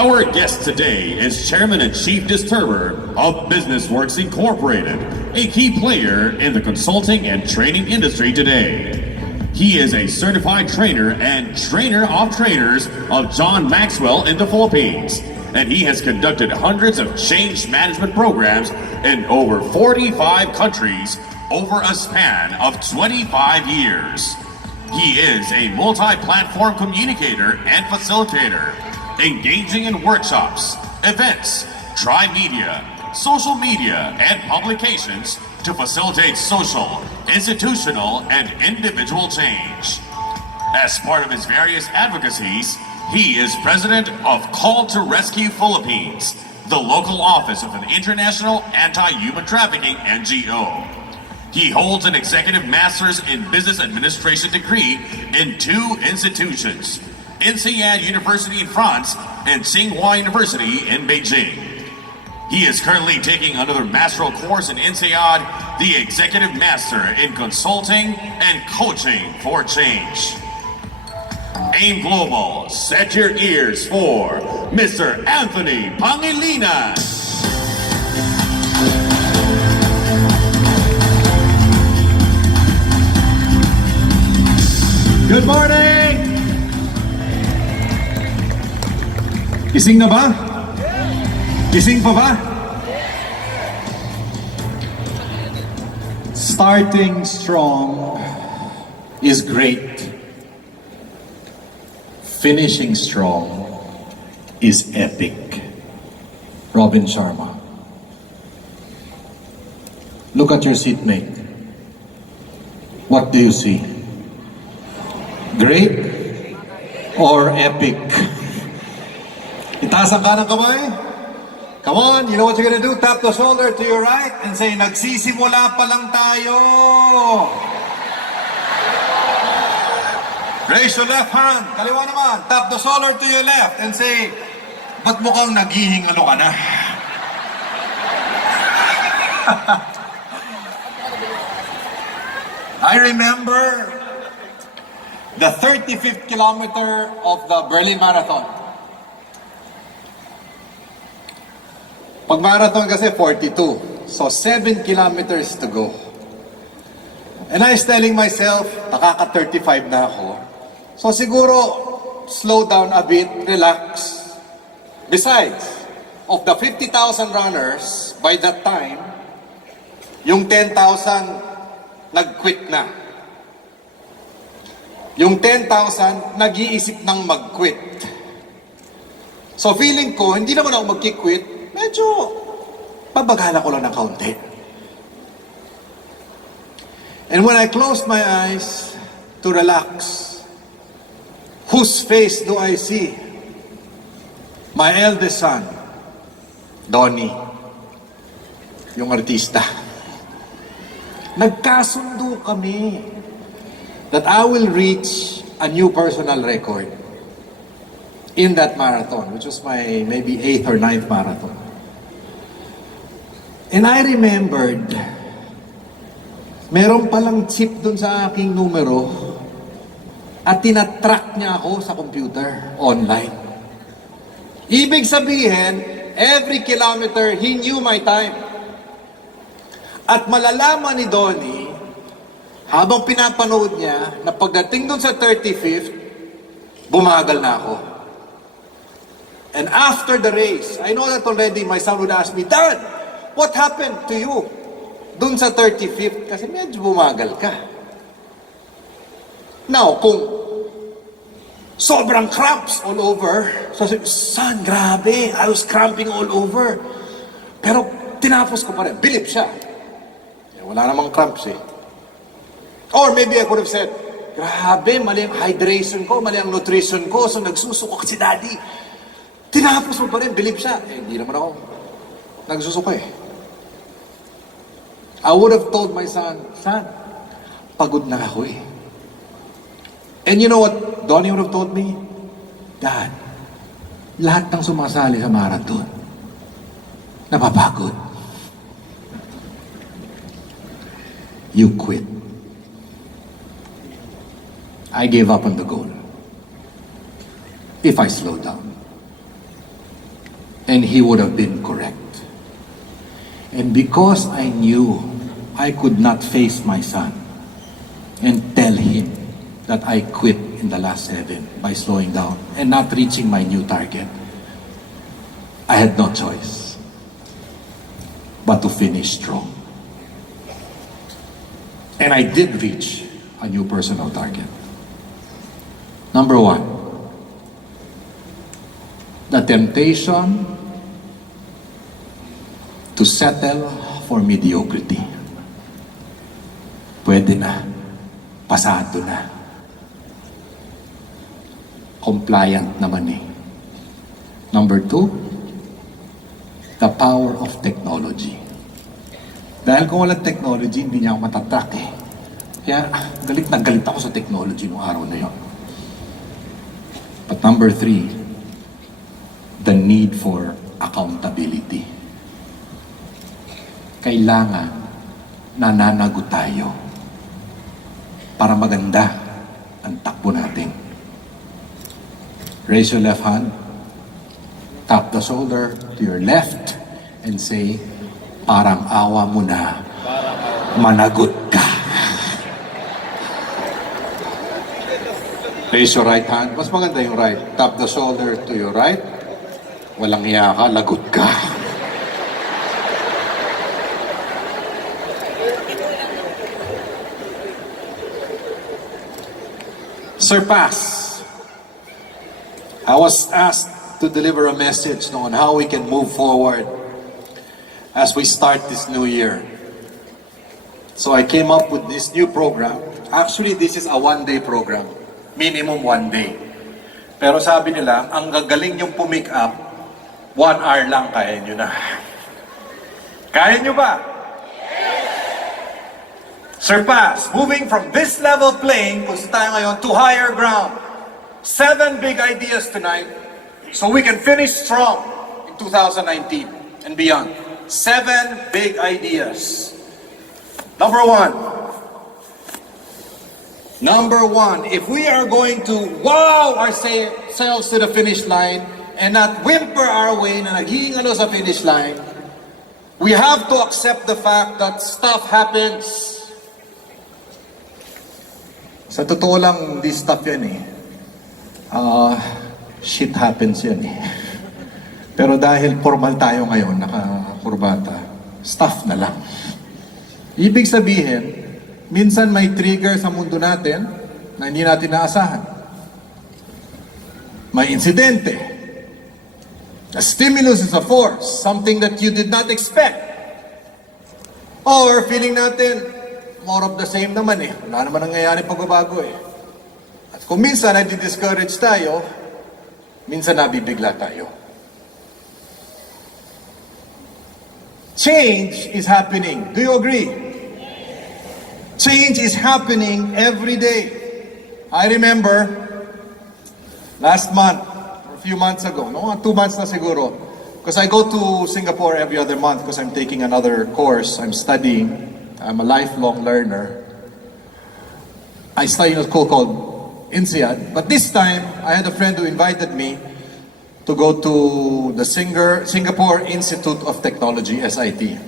Our guest today is Chairman and Chief Disturber of BusinessWorks Incorporated, a key player in the consulting and training industry today. He is a certified trainer and trainer of trainers of John Maxwell in the Philippines, and he has conducted hundreds of change management programs in over 45 countries over a span of 25 years. He is a multi-platform communicator and facilitator, engaging in workshops, events, tri-media, social media, and publications to facilitate social, institutional, and individual change. As part of his various advocacies, he is president of Call to Rescue Philippines, the local office of an international anti-human trafficking NGO. He holds an executive master's in business administration degree in 2 institutions, INSEAD University in France and Tsinghua University in Beijing. He is currently taking another masteral course in INSEAD, the Executive Master in Consulting and Coaching for Change. Aim Global, set your ears for Mr. Anthony Pangilinan. Good morning! Gising na ba? Gising pa ba? Starting strong is great. Finishing strong is epic. Robin Sharma. Look at your seatmate. What do you see? Great or epic? Itaas ang kanang kamay. Come on, you know what you're gonna do? Tap the shoulder to your right and say, nagsisimula pa lang tayo. Raise your left hand. Kaliwa naman. Tap the shoulder to your left and say, ba't mukhang naghihingalo ka na? I remember the 35th kilometer of the Berlin Marathon. Pag marathon kasi 42. So 7 kilometers to go. And I was telling myself, nakaka-35 na ako. So siguro, slow down a bit, relax. Besides, of the 50,000 runners, by that time, yung 10,000 nag-quit na. Yung 10,000 nag-iisip ng mag-quit. So feeling ko, hindi naman ako mag-quit, medyo pabagala ko lang ng kaunti. And when I closed my eyes to relax, whose face do I see? My eldest son, Donnie, yung artista. Nagkasundo kami that I will reach a new personal record in that marathon, which was my maybe 8th or 9th marathon. And I remembered, meron palang chip dun sa aking numero at tinatrack niya ako sa computer, online. Ibig sabihin, every kilometer, he knew my time. At malalaman ni Donnie, habang pinapanood niya, na pagdating dun sa 35th, bumagal na ako. And after the race, I know that already my son would ask me, Dad, what happened to you dun sa 35th? Kasi medyo bumagal ka. Now, kung sobrang cramps all over, so son, grabe, I was cramping all over. Pero tinapos ko pa rin. Bilib siya. Wala namang cramps eh. Or maybe I could have said, grabe, mali ang hydration ko, mali ang nutrition ko, so nagsusuka si daddy. Tinapos mo pa rin, bilib siya. Eh, hindi naman ako nagsusuka eh. I would have told my son, pagod na ako eh. And you know what Donnie would have told me? Dad, lahat ng sumasali sa marathon, napapagod. You quit. I gave up on the goal. If I slow down. And he would have been correct. And because I knew I could not face my son and tell him that I quit in the last 7 by slowing down and not reaching my new target, I had no choice but to finish strong. And I did reach a new personal target. Number 1, the temptation to settle for mediocrity. Pwede na. Pasado na. Compliant naman eh. Number 2, the power of technology. Dahil kung walang technology, hindi niya ako matatrack eh. Kaya galit na galit ako sa technology nung araw na yon. But number 3, the need for accountability. Kailangan nananagot tayo para maganda ang takbo natin. Raise your left hand, tap the shoulder to your left, and say, parang awa mo na, managot ka. Raise your right hand. Mas maganda yung right. Tap the shoulder to your right. Walang hiya ka, lagot ka. SURPASS. I was asked to deliver a message on how we can move forward as we start this new year. So I came up with this new program. Actually, this is a one-day program. Minimum 1 day. Pero sabi nila, ang gagaling yung pumick up, 1 hour lang kaya nyo na. Kaya nyo ba? SURPASS, moving from this level playing, kung saan tayo ngayon, to higher ground. 7 big ideas tonight, so we can finish strong in 2019 and beyond. 7 big ideas. Number 1, if we are going to wow ourselves to the finish line and not whimper our way na naghihingalo sa finish line, we have to accept the fact that stuff happens. Sa totoo lang, hindi stuff yan eh. Shit happens yan eh. Pero dahil formal tayo ngayon, nakakurbata, stuff na lang. Ibig sabihin, minsan may trigger sa mundo natin na hindi natin naasahan. May insidente. A stimulus is a force, something that you did not expect. Or feeling natin, more of the same naman eh. Wala naman nangyayari pagbabago eh. At kung minsan ay di-discourage tayo, minsan nabibigla tayo. Change is happening. Do you agree? Change is happening every day. I remember last month, or a few months ago, 2 months na siguro, because I go to Singapore every other month because I'm taking another course. I'm studying. I'm a lifelong learner. I study in a school called INSEAD, but this time I had a friend who invited me to go to the Singapore Institute of Technology, SIT.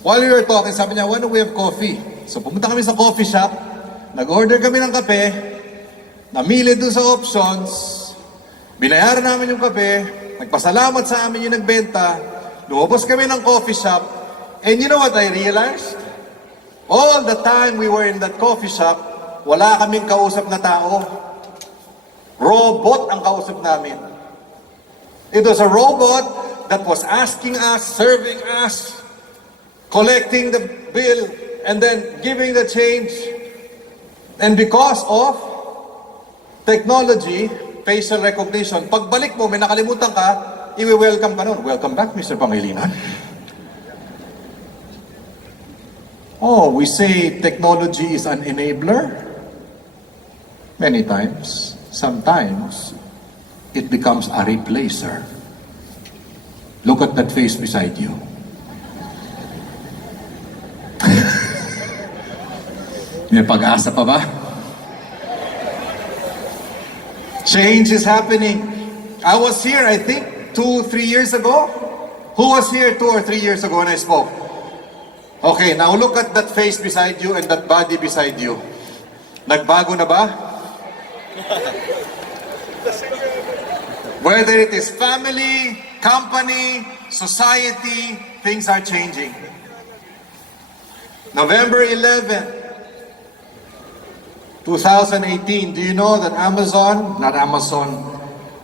While we were talking, sabi niya, why don't we have coffee? So pumunta kami sa coffee shop, nag-order kami ng kape, namili doon sa options, binayaran namin yung kape, nagpasalamat sa amin yung nagbenta, lumabas kami ng coffee shop, and you know what I realized? All the time we were in that coffee shop, wala kaming kausap na tao. Robot ang kausap namin. It was a robot that was asking us, serving us, collecting the bill, and then giving the change. And because of technology, facial recognition, pagbalik mo, may nakalimutan ka, i-welcome ka nun. Welcome back, Mr. Pangilinan. Oh, we say technology is an enabler. Many times. Sometimes, it becomes a replacer. Look at that face beside you. May pag-asa pa ba? Change is happening. I was here, I think, 2-3 years ago. Who was here 2 or 3 years ago when I spoke? Okay, now look at that face beside you and that body beside you. Nagbago na ba? Whether it is family, company, society, things are changing. November 11, 2018, do you know that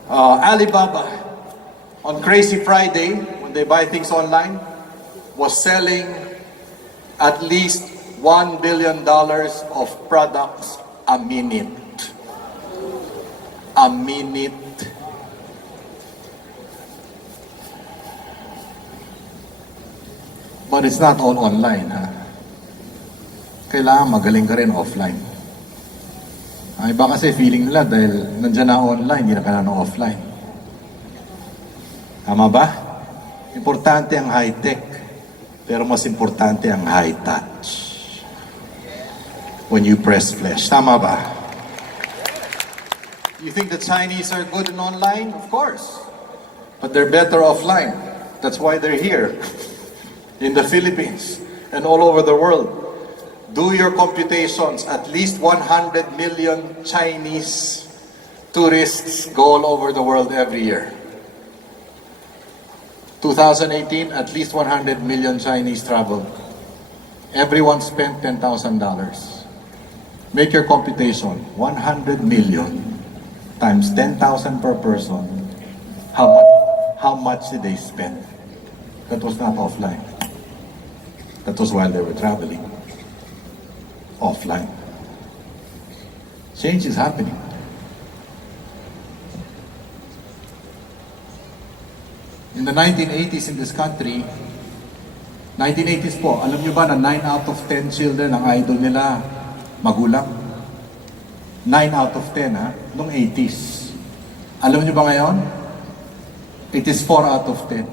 Alibaba, on Crazy Friday, when they buy things online, was selling at least $1 billion of products a minute. A minute. But it's not all online, ha? Kailangan magaling ka rin offline. Ay, iba kasi feeling nila dahil nandiyan na online, hindi na kailangan ng offline. Tama ba? Importante ang high-tech, pero mas importante ang high-touch. When you press flesh. Tama ba? You think the Chinese are good in online? Of course. But they're better offline. That's why they're here. In the Philippines and all over the world. Do your computations. At least 100 million Chinese tourists go all over the world every year. 2018, at least 100 million Chinese traveled. Everyone spent $10,000. Make your computation. 100 million times 10,000 per person. How much did they spend? That was not offline. That was while they were traveling. Offline. Change is happening. In the 1980s in this country, 1980s po, alam niyo ba na 9 out of 10 children ang idol nila magulang? 9 out of 10, ha? Noong 80s. Alam niyo ba ngayon? It is 4 out of 10.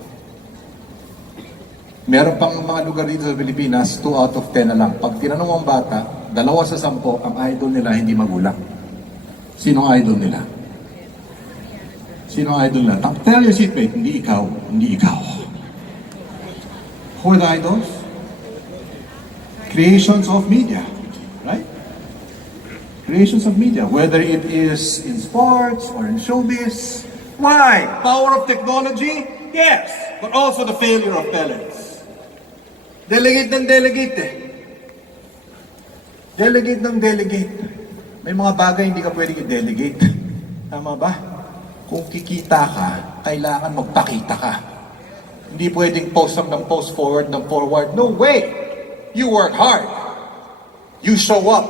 Meron pang mga lugar dito sa Pilipinas, 2 out of 10 na lang. Pag tinanong ang bata, 2 sa 10, ang idol nila hindi magulang. Sino ang idol nila? Sino ang idol nila? Tell your seatmate, hindi ikaw, hindi ikaw. Who are the idols? Creations of media, right? Creations of media, whether it is in sports or in showbiz. Why? Power of technology? Yes, but also the failure of parents. Delegate ng delegate eh. Delegate ng delegate. May mga bagay hindi ka pwedeng i-delegate. Tama ba? Kung kikita ka, kailangan magpakita ka. Hindi pwedeng post ng post, forward ng forward. No way! You work hard. You show up.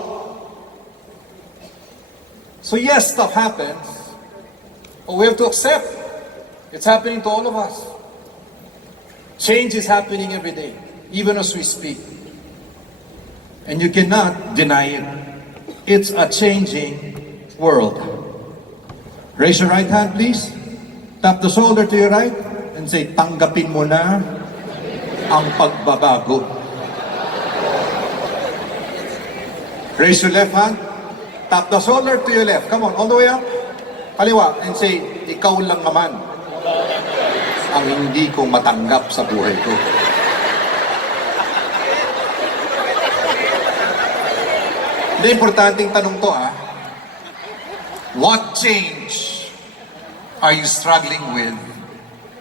So yes, stuff happens. But we have to accept. It's happening to all of us. Change is happening every day, even as we speak. And you cannot deny it. It's a changing world. Raise your right hand, please. Tap the shoulder to your right and say, tanggapin mo na ang pagbabago. Raise your left hand. Tap the shoulder to your left. Come on, all the way up. Kaliwa. And say, ikaw lang naman ang hindi ko matanggap sa buhay ko. Hindi, importanteng tanong to What change are you struggling with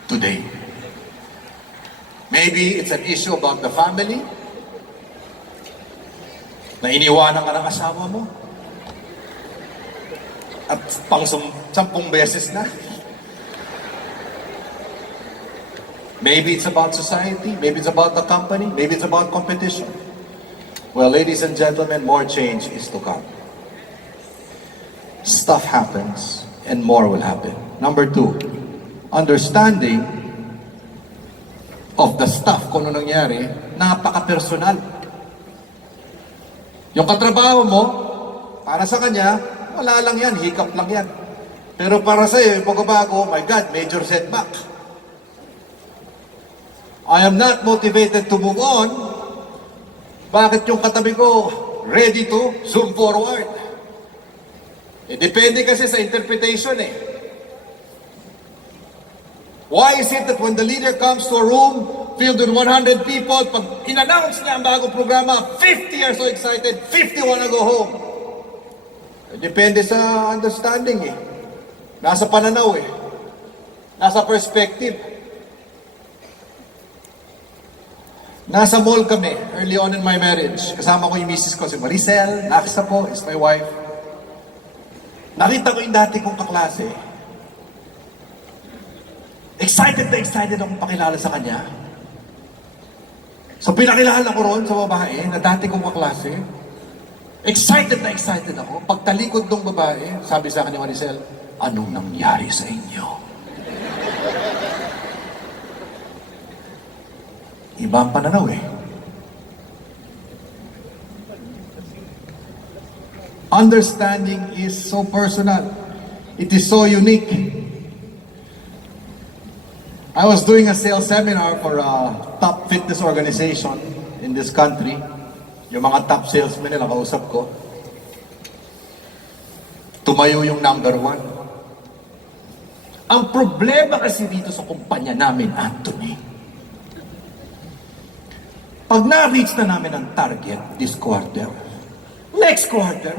today? Maybe it's an issue about the family. Na iniwanan ka ng asawa mo. At pang 10 beses na. Maybe it's about society. Maybe it's about the company. Maybe it's about competition. Well, ladies and gentlemen, more change is to come. Stuff happens and more will happen. Number 2, understanding of the stuff kung ano nangyari, napaka-personal. Yung katrabaho mo, para sa kanya, wala lang yan, hiccup lang yan. Pero para sa iyo, yung pagbabago, oh my God, major setback. I am not motivated to move on. Bakit yung katabi ko ready to zoom forward? Depende kasi sa interpretation . Why is it that when the leader comes to a room filled with 100 people, pag in-announce niya ang bagong programa, 50 are so excited, 50 wanna go home? Depende sa understanding eh. Nasa pananaw eh. Nasa perspective. Nasa mall kami, early on in my marriage. Kasama ko yung misis ko, si Maricel, Naksa po, is my wife. Nakita ko yung dati kong kaklase. Excited na excited akong pakilala sa kanya. So pinakilala ko ron sa babae na dati kong kaklase. Excited na excited ako. Pagtalikod ng babae, sabi sa akin ni Maricel, anong nangyari sa inyo? Iba ang pananaw eh. Understanding is so personal. It is so unique. I was doing a sales seminar for a top fitness organization in this country. Yung mga top salesmen nila, kausap ko. Tumayo yung number 1. Ang problema kasi dito sa kumpanya namin, Anthony, pag na-reach na namin ang target this quarter, next quarter,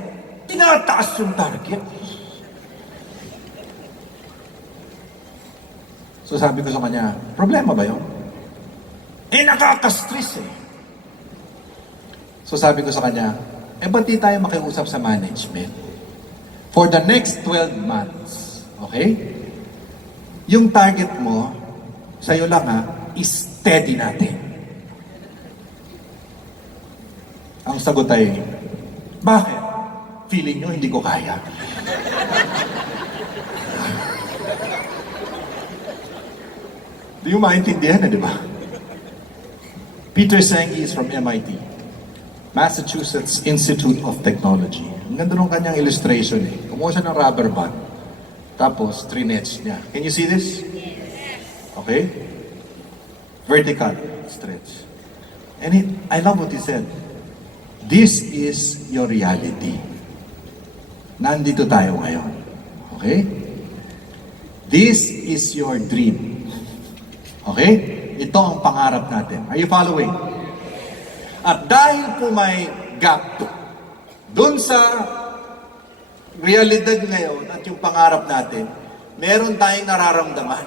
tinataas yung target. So sabi ko sa kanya, problema ba yun? Eh nakaka-stress eh. So sabi ko sa kanya, ba't di tayo makiusap sa management? For the next 12 months, okay? Yung target mo, sa'yo lang ha, is steady natin. Ang sagot ay, bakit? Feeling nyo, hindi ko kaya. Di yung maintindihan na, di ba? Peter Senge is from MIT, Massachusetts Institute of Technology. Ang ganda nung kanyang illustration eh. Kumuha siya ng rubber band. Tapos, trinets niya. Can you see this? Okay? Vertical stretch. And I love what he said. This is your reality. Nandito tayo ngayon. Okay? This is your dream. Okay? Ito ang pangarap natin. Are you following? At dahil po may gap dun sa realidad ngayon at yung pangarap natin, meron tayong nararamdaman.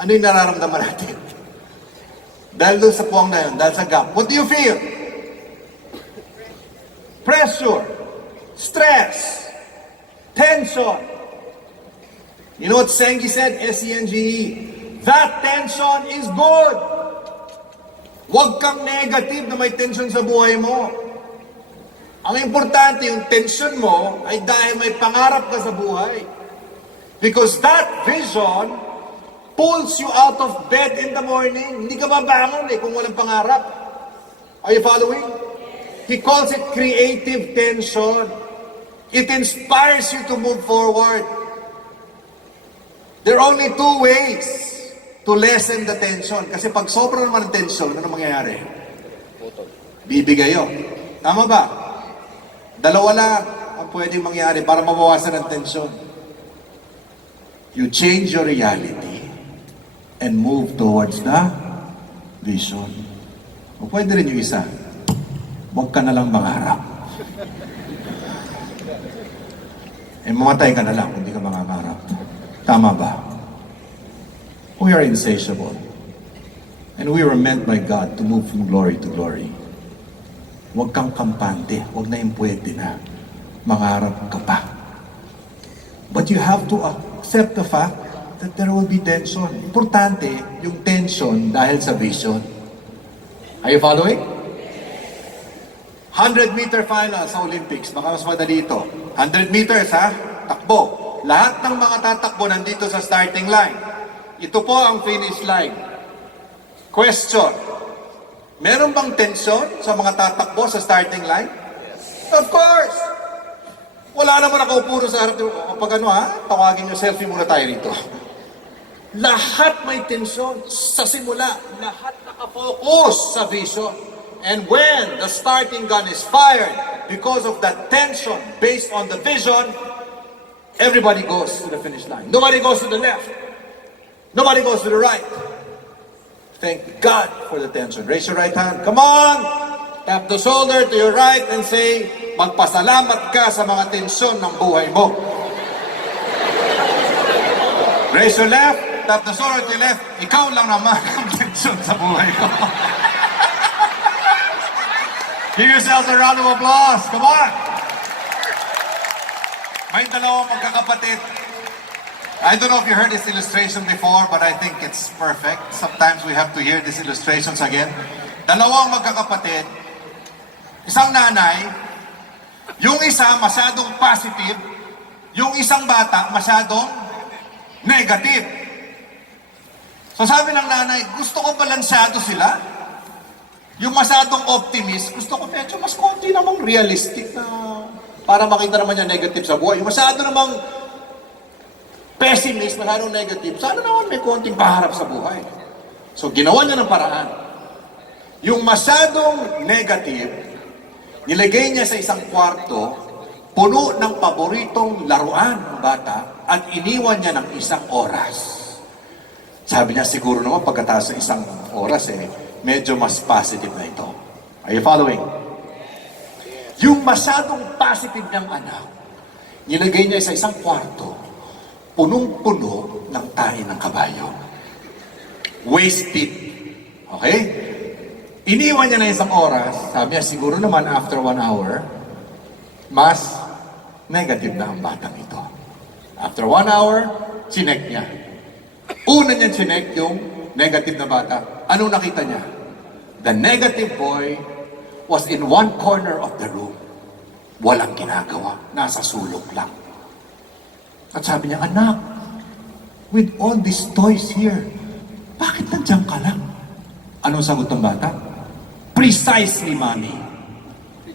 Ano yung nararamdaman natin? Dahil dun sa puwang na yun, dahil sa gap. What do you feel? Pressure, stress, tension. You know what Senge said? S-E-N-G-E. That tension is good. Huwag kang negative na may tension sa buhay mo. Ang importante, yung tension mo ay dahil may pangarap ka sa buhay. Because that vision pulls you out of bed in the morning. Hindi ka babangon kung walang pangarap. Are you following? He calls it creative tension. It inspires you to move forward. There are only two ways to lessen the tension. Kasi pag sobrang naman ang tension, ano mangyayari? Bibigayo. Tama ba? Dalawa lang ang pwedeng mangyari para mabawasan ang tension. You change your reality and move towards the vision. O pwede rin yung isa. Huwag ka na lang mangarap. Mamatay ka na lang kung hindi ka mangangarap. Tama ba? We are insatiable. And we were meant by God to move from glory to glory. Huwag kang kampante. Huwag na yung pwede na. Mangarap ka pa. But you have to accept the fact that there will be tension. Importante yung tension dahil sa vision. Are you following? 100-meter final sa Olympics. Baka mas madali ito. 100 meters ha? Takbo. Lahat ng mga tatakbo nandito sa starting line. Ito po ang finish line. Question. Meron bang tension sa mga tatakbo sa starting line? Of course! Wala naman nakaupo sa harap. Pag ano ha, tawagin nyo, selfie muna tayo rito. Lahat may tension sa simula. Lahat nakafocus sa vision. And when the starting gun is fired, because of that tension based on the vision, everybody goes to the finish line. Nobody goes to the left. Nobody goes to the right. Thank God for the tension. Raise your right hand. Come on! Tap the shoulder to your right and say, magpasalamat ka sa mga tensyon ng buhay mo. Raise your left. Tap the shoulder to your left. Ikaw lang naman ang tensyon sa buhay ko. Give yourselves a round of applause. Come on! May dalawang magkakapatid. I don't know if you heard this illustration before, but I think it's perfect. Sometimes we have to hear these illustrations again. Dalawang magkakapatid, isang nanay, yung isa masyadong positive, yung isang bata masyadong negative. So sabi ng nanay, gusto ko balansyado sila. Yung masyadong optimist, gusto ko medyo mas konti namang realistic na para makita naman niya negative sa buhay. Yung masyado namang pessimist, masyadong negative, sana naman may konting paharap sa buhay. So ginawa niya ng paraan. Yung masyadong negative, nilagay niya sa isang kwarto, puno ng paboritong laruan ng bata, at iniwan niya ng isang oras. Sabi niya, siguro naman pagkatapos ng isang oras, medyo mas positive na ito. Are you following? Yung masyadong positive niyang anak, nilagay niya sa isang kwarto, punong-puno ng tahi ng kabayo. Waste pit. Okay? Iniwan niya na isang oras. Sabi niya, siguro naman after 1 hour, mas negative na ang batang ito. After 1 hour, chinek niya. Una niya chinek yung negative na bata. Ano nakita niya? The negative boy was in one corner of the room. Walang ginagawa. Nasa sulok lang. At sabi niya, anak, with all these toys here, bakit nandiyan ka lang? Anong sagot ng bata? Precisely, mommy.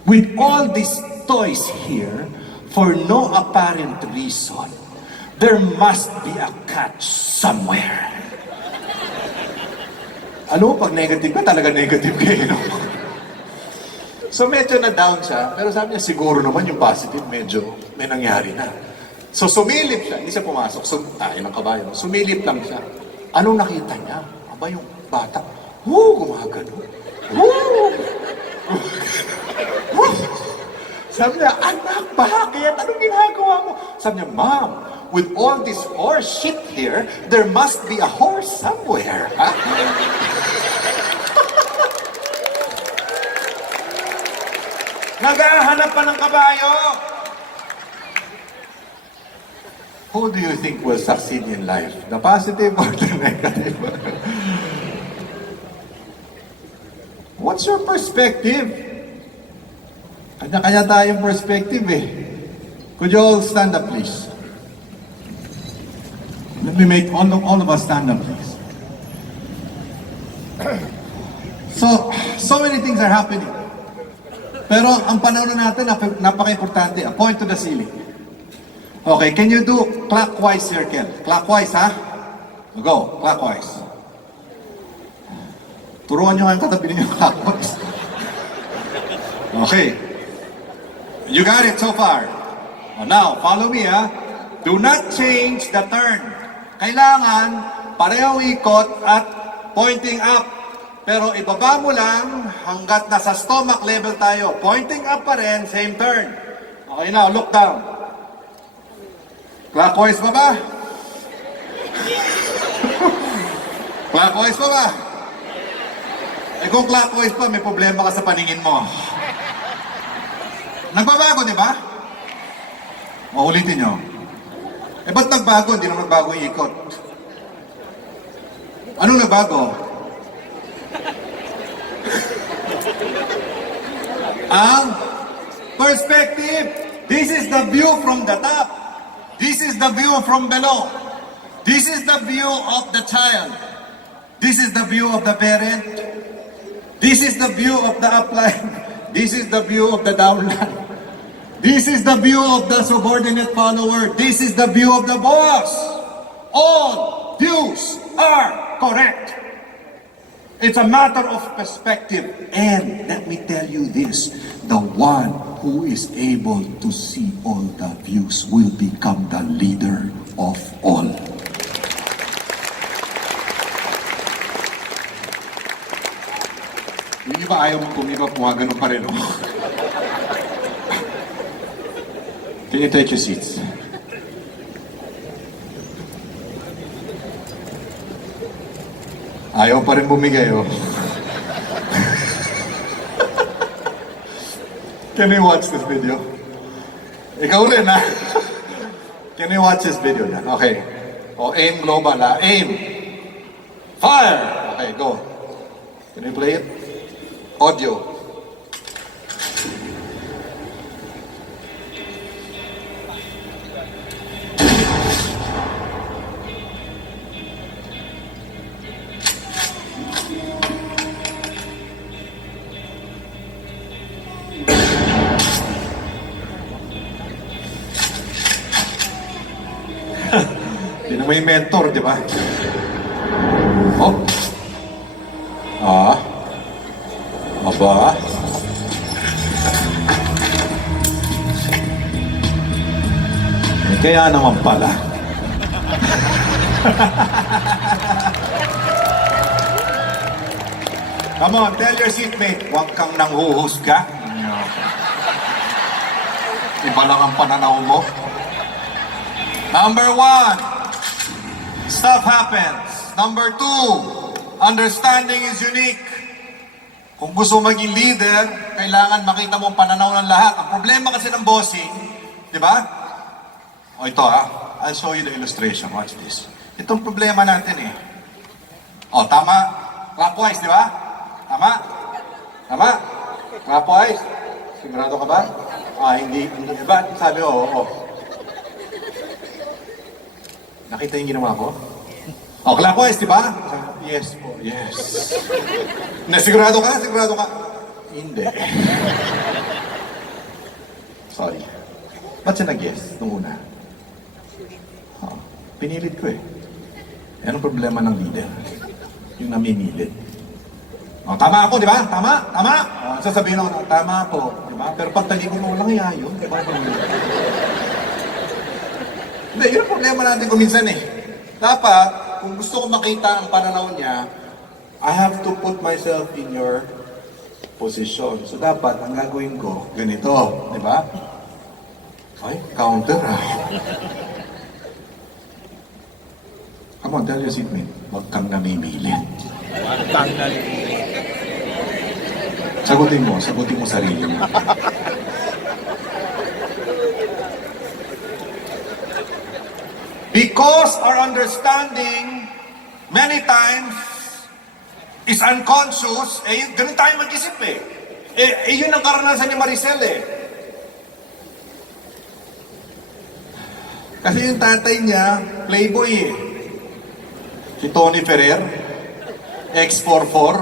With all these toys here, for no apparent reason, there must be a catch somewhere. Alam mo, pag negative ka, talaga negative kayo, no? So medyo na-down siya, pero sabi niya, siguro naman yung positive, medyo may nangyari na. So sumilip siya, hindi siya pumasok. Yun ang kabayo. Sumilip lang siya. Anong nakita niya? Aba yung bata. Gumagano. Sabi niya, anak, bakit? Anong ginagawa mo? Sabi niya, Mom, with all this horse shit here, there must be a horse somewhere. Ha? Naghahanap pa ng kabayo. Who do you think will succeed in life? The positive or the negative? What's your perspective? Kanya-kanya tayong perspective Could you all stand up, please? Let me make all of us stand up, please. So many things are happening. Pero ang panahon natin, napaka-importante. A point to the ceiling. Okay, can you do clockwise circle? Clockwise, ha? Go, clockwise. Turuan nyo nga yung katabi ninyo clockwise. Okay. You got it so far. Now, follow me, ha? Do not change the turn. Kailangan parehong ikot at pointing up. Pero ibaba mo lang hanggat nasa stomach level tayo. Pointing up pa rin, same turn. Okay, now, look down. Clockwise pa ba? Clockwise pa ba? Kung clockwise pa, may problema ka sa paningin mo. Nagbabago, di ba? Maulitin nyo. Ba't nagbago? Hindi na nagbago yung ikot. Anong nagbago? Ang perspective. This is the view from the top. This is the view from below. This is the view of the child. This is the view of the parent. This is the view of the upline. This is the view of the downline. This is the view of the subordinate follower. This is the view of the boss. All views are correct. It's a matter of perspective. And let me tell you this, the one who is able to see all the views will become the leader of all. ba ayaw mong pumipap, mga ganun pa rin, oh. Can you take your seats? Ayaw pa rin bumigay, oh. Can you watch this video? Ikaw rin, ha? Can you watch this video na? Okay. O, aim global, ha? Aim! Fire! Okay, go. Can you play it? Audio. Hindi na may mentor, di ba? Oh. Ah. Aba. Kaya naman pala. Come on, tell your seatmate, huwag kang nanghuhusga. Iba lang ang pananaw mo. Number 1, stuff happens. Number 2, understanding is unique. Kung gusto maging leader, kailangan makita mo ang pananaw ng lahat. Ang problema kasi ng bossing, di ba? O ito ha, I'll show you the illustration. Watch this. Itong problema natin eh. O, tama. Clockwise, di ba? Tama? Tama? Clockwise? Sigurado ka ba? Hindi. Diba? Sabi, oo. Nakita yung ginawa ko? O, clockwise, di ba? Yes po, yes. Sigurado ka? Sigurado ka? Hindi. Sorry. Ba't siya nag-yes nung una? Pinilit ko eh. Yan ang problema ng leader. Yung namimilit. O, tama ako, di ba? Tama? Tama? O, sasabihin ako, tama po. Di ba? Pero pag talikod mo, walang iya yun. Di ba? Hindi, yun ang problema natin kuminsan eh. Dapat, kung gusto ko makita ang pananaw niya, I have to put myself in your position. So dapat, ang gagawin ko, ganito. Di ba? Ay, counter ah. Come on, tell your seatmate, huwag kang namimilit. Huwag kang namimilit. Sagutin mo sarili mo. Because our understanding many times is unconscious, ganun tayo mag-isip eh. Yun ang karanasan ni Maricel eh. Kasi yung tatay niya, playboy eh. Si Tony Ferrer, X44.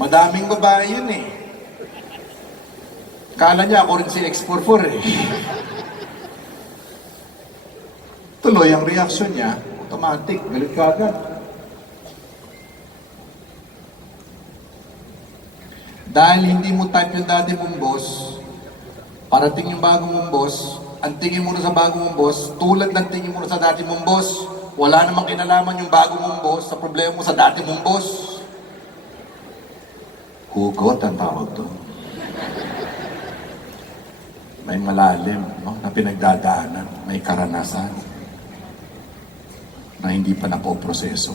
Madaming babae yun eh. Kala niya ako rin si X44 eh. Tuloy ang reaction niya, automatic, galit ka agad. Dahil hindi mo type yung dati mong boss, parating yung bago mong boss, ang tingin mo na sa bago mong boss, tulad ng tingin mo na sa dati mong boss, wala namang kinalaman yung bago mong boss sa problema mo sa dati mong boss. Hugot ang tawag doon. May malalim, no? Na pinagdadaanan, may karanasan na hindi pa napoproseso.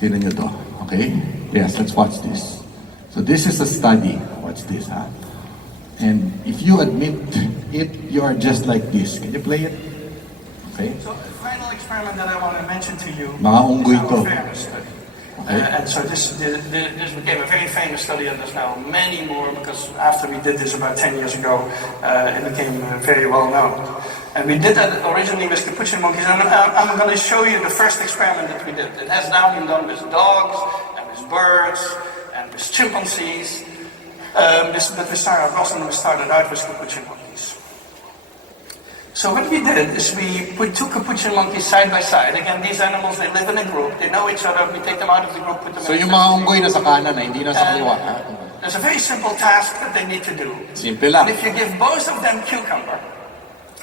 Tingnan nyo to, okay? Yes, let's watch this. So this is a study. Watch this, ha? And if you admit it, you are just like this. Can you play it? Okay? So the final experiment that I want to mention to you Mga unggoy is to. our fairness study. Okay. And so this became a very famous study, and there's now many more, because after we did this about 10 years ago, it became very well known. And we did that originally with capuchin monkeys, and I'm going to show you the first experiment that we did. It has now been done with dogs, and with birds, and with chimpanzees. But with Sarah Brosnan, we started out with capuchin monkeys. So what we did is we put two capuchin monkeys side by side. Again, these animals, they live in a group. They know each other. We take them out of the group, put them So in yung mga unggoy na sa kanan na hindi na sa kaliwa, ha? There's a very simple task that they need to do. Simple lang. And if you give both of them cucumber,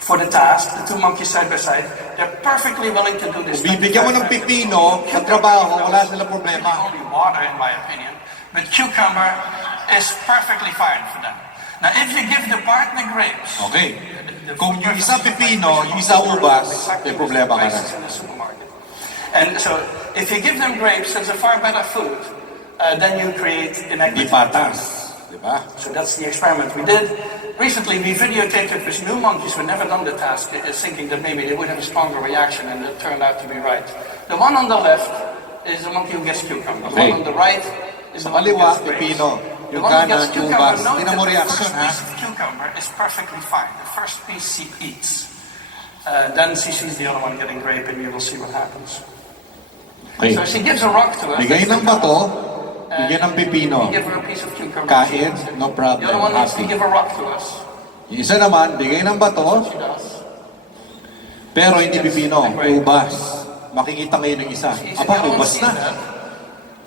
for the task, the two monkeys side by side, they're perfectly willing to do this. Kung bibigyan mo ng pipino sa trabaho, wala silang problema. Only water, in my opinion, but cucumber is perfectly fine for them. Now, if you give the partner grapes, Okay. Kung yung isa pipino, yung isa ubas, may problema ka na. in the supermarket. And so, if you give them grapes, it's a far better food. Then you create Di inequity. patas. Di ba? So that's the experiment we did. Recently, we videotaped it with new monkeys who had never done the task, thinking that maybe they would have a stronger reaction, and it turned out to be right. The one on the left is the monkey who gets cucumber. The Okay. one on the right is the Sa one who kaliwa, gets grapes. pipino. The Yung one who kanan, gets cucumber, ubas. note Tingnan that mo the reaction, first ha? piece of cucumber is perfectly fine. The first piece he eats. Then she sees the other one getting grape, and you will see what happens. Okay. So she gives a rock to us. Bigay ng bato, bigyan ng pipino. We give her a piece of cucumber. Kain, no problem, The other one needs to happy. give a rock to us. Yung isa naman, bigay ng bato, She does. pero hindi pipino, ubas. Makikita ngayon ng isa. Aba, ubas na.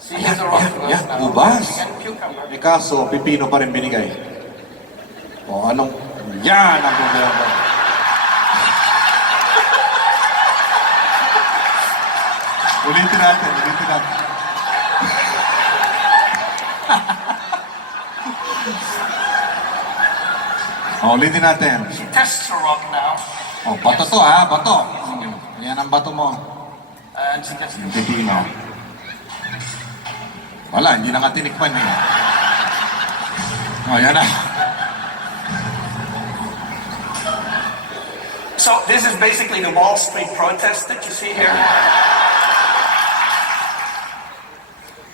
She gives a rock to us. Yan, now. ubas. We get cucumber. Eh kaso, pipino pa rin binigay. O anong, yan ang problema. Ulitin natin. Ulitin natin. She tests her rock now, O, bato to ha, bato. Yan ang bato mo. and she gets Yung pipino. Wala, hindi na nga tinikman eh. O, yan na. So this is basically the Wall Street protest that you see here.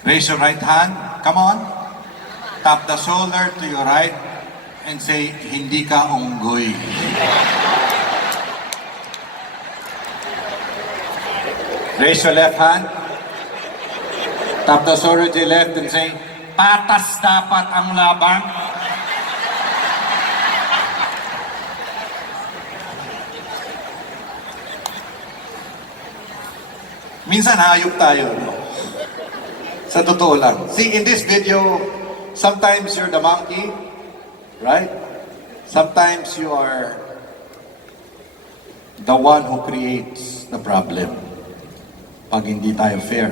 Raise your right hand. Come on. Tap the shoulder to your right and say, hindi ka unggoy. Raise your left hand. Tap the shoulder to your left and say, patas dapat ang laban. Minsan hayop tayo, no? Sa totoo lang. See, in this video, sometimes you're the monkey, right? Sometimes you are the one who creates the problem. Pag hindi tayo fair.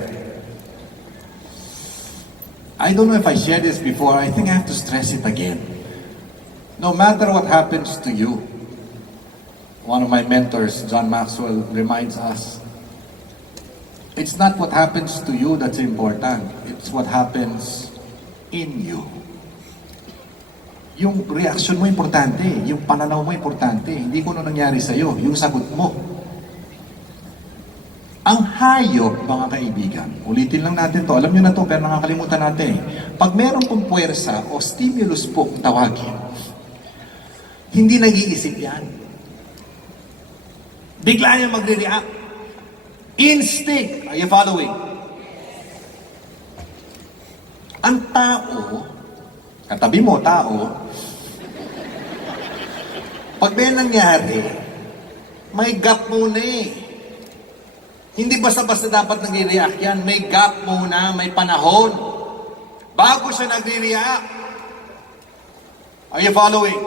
I don't know if I shared this before. I think I have to stress it again. No matter what happens to you, one of my mentors, John Maxwell, reminds us, it's not what happens to you that's important. It's what happens in you. Yung reaction mo importante, yung pananaw mo importante, hindi ko na nangyari sa'yo, yung sagot mo. Ang hayop, mga kaibigan, ulitin lang natin to, alam nyo na to, pero nakakalimutan natin. Pag meron pong puwersa o stimulus po kung tawagin, hindi nag-iisip yan. Bigla niya magre-react. Instinct. Are you following? Ang tao, katabi mo, tao, pag may nangyari, may gap muna eh. Hindi basta-basta dapat nagre-react yan. May gap muna, may panahon. Bago siya nagre-react. Are you following?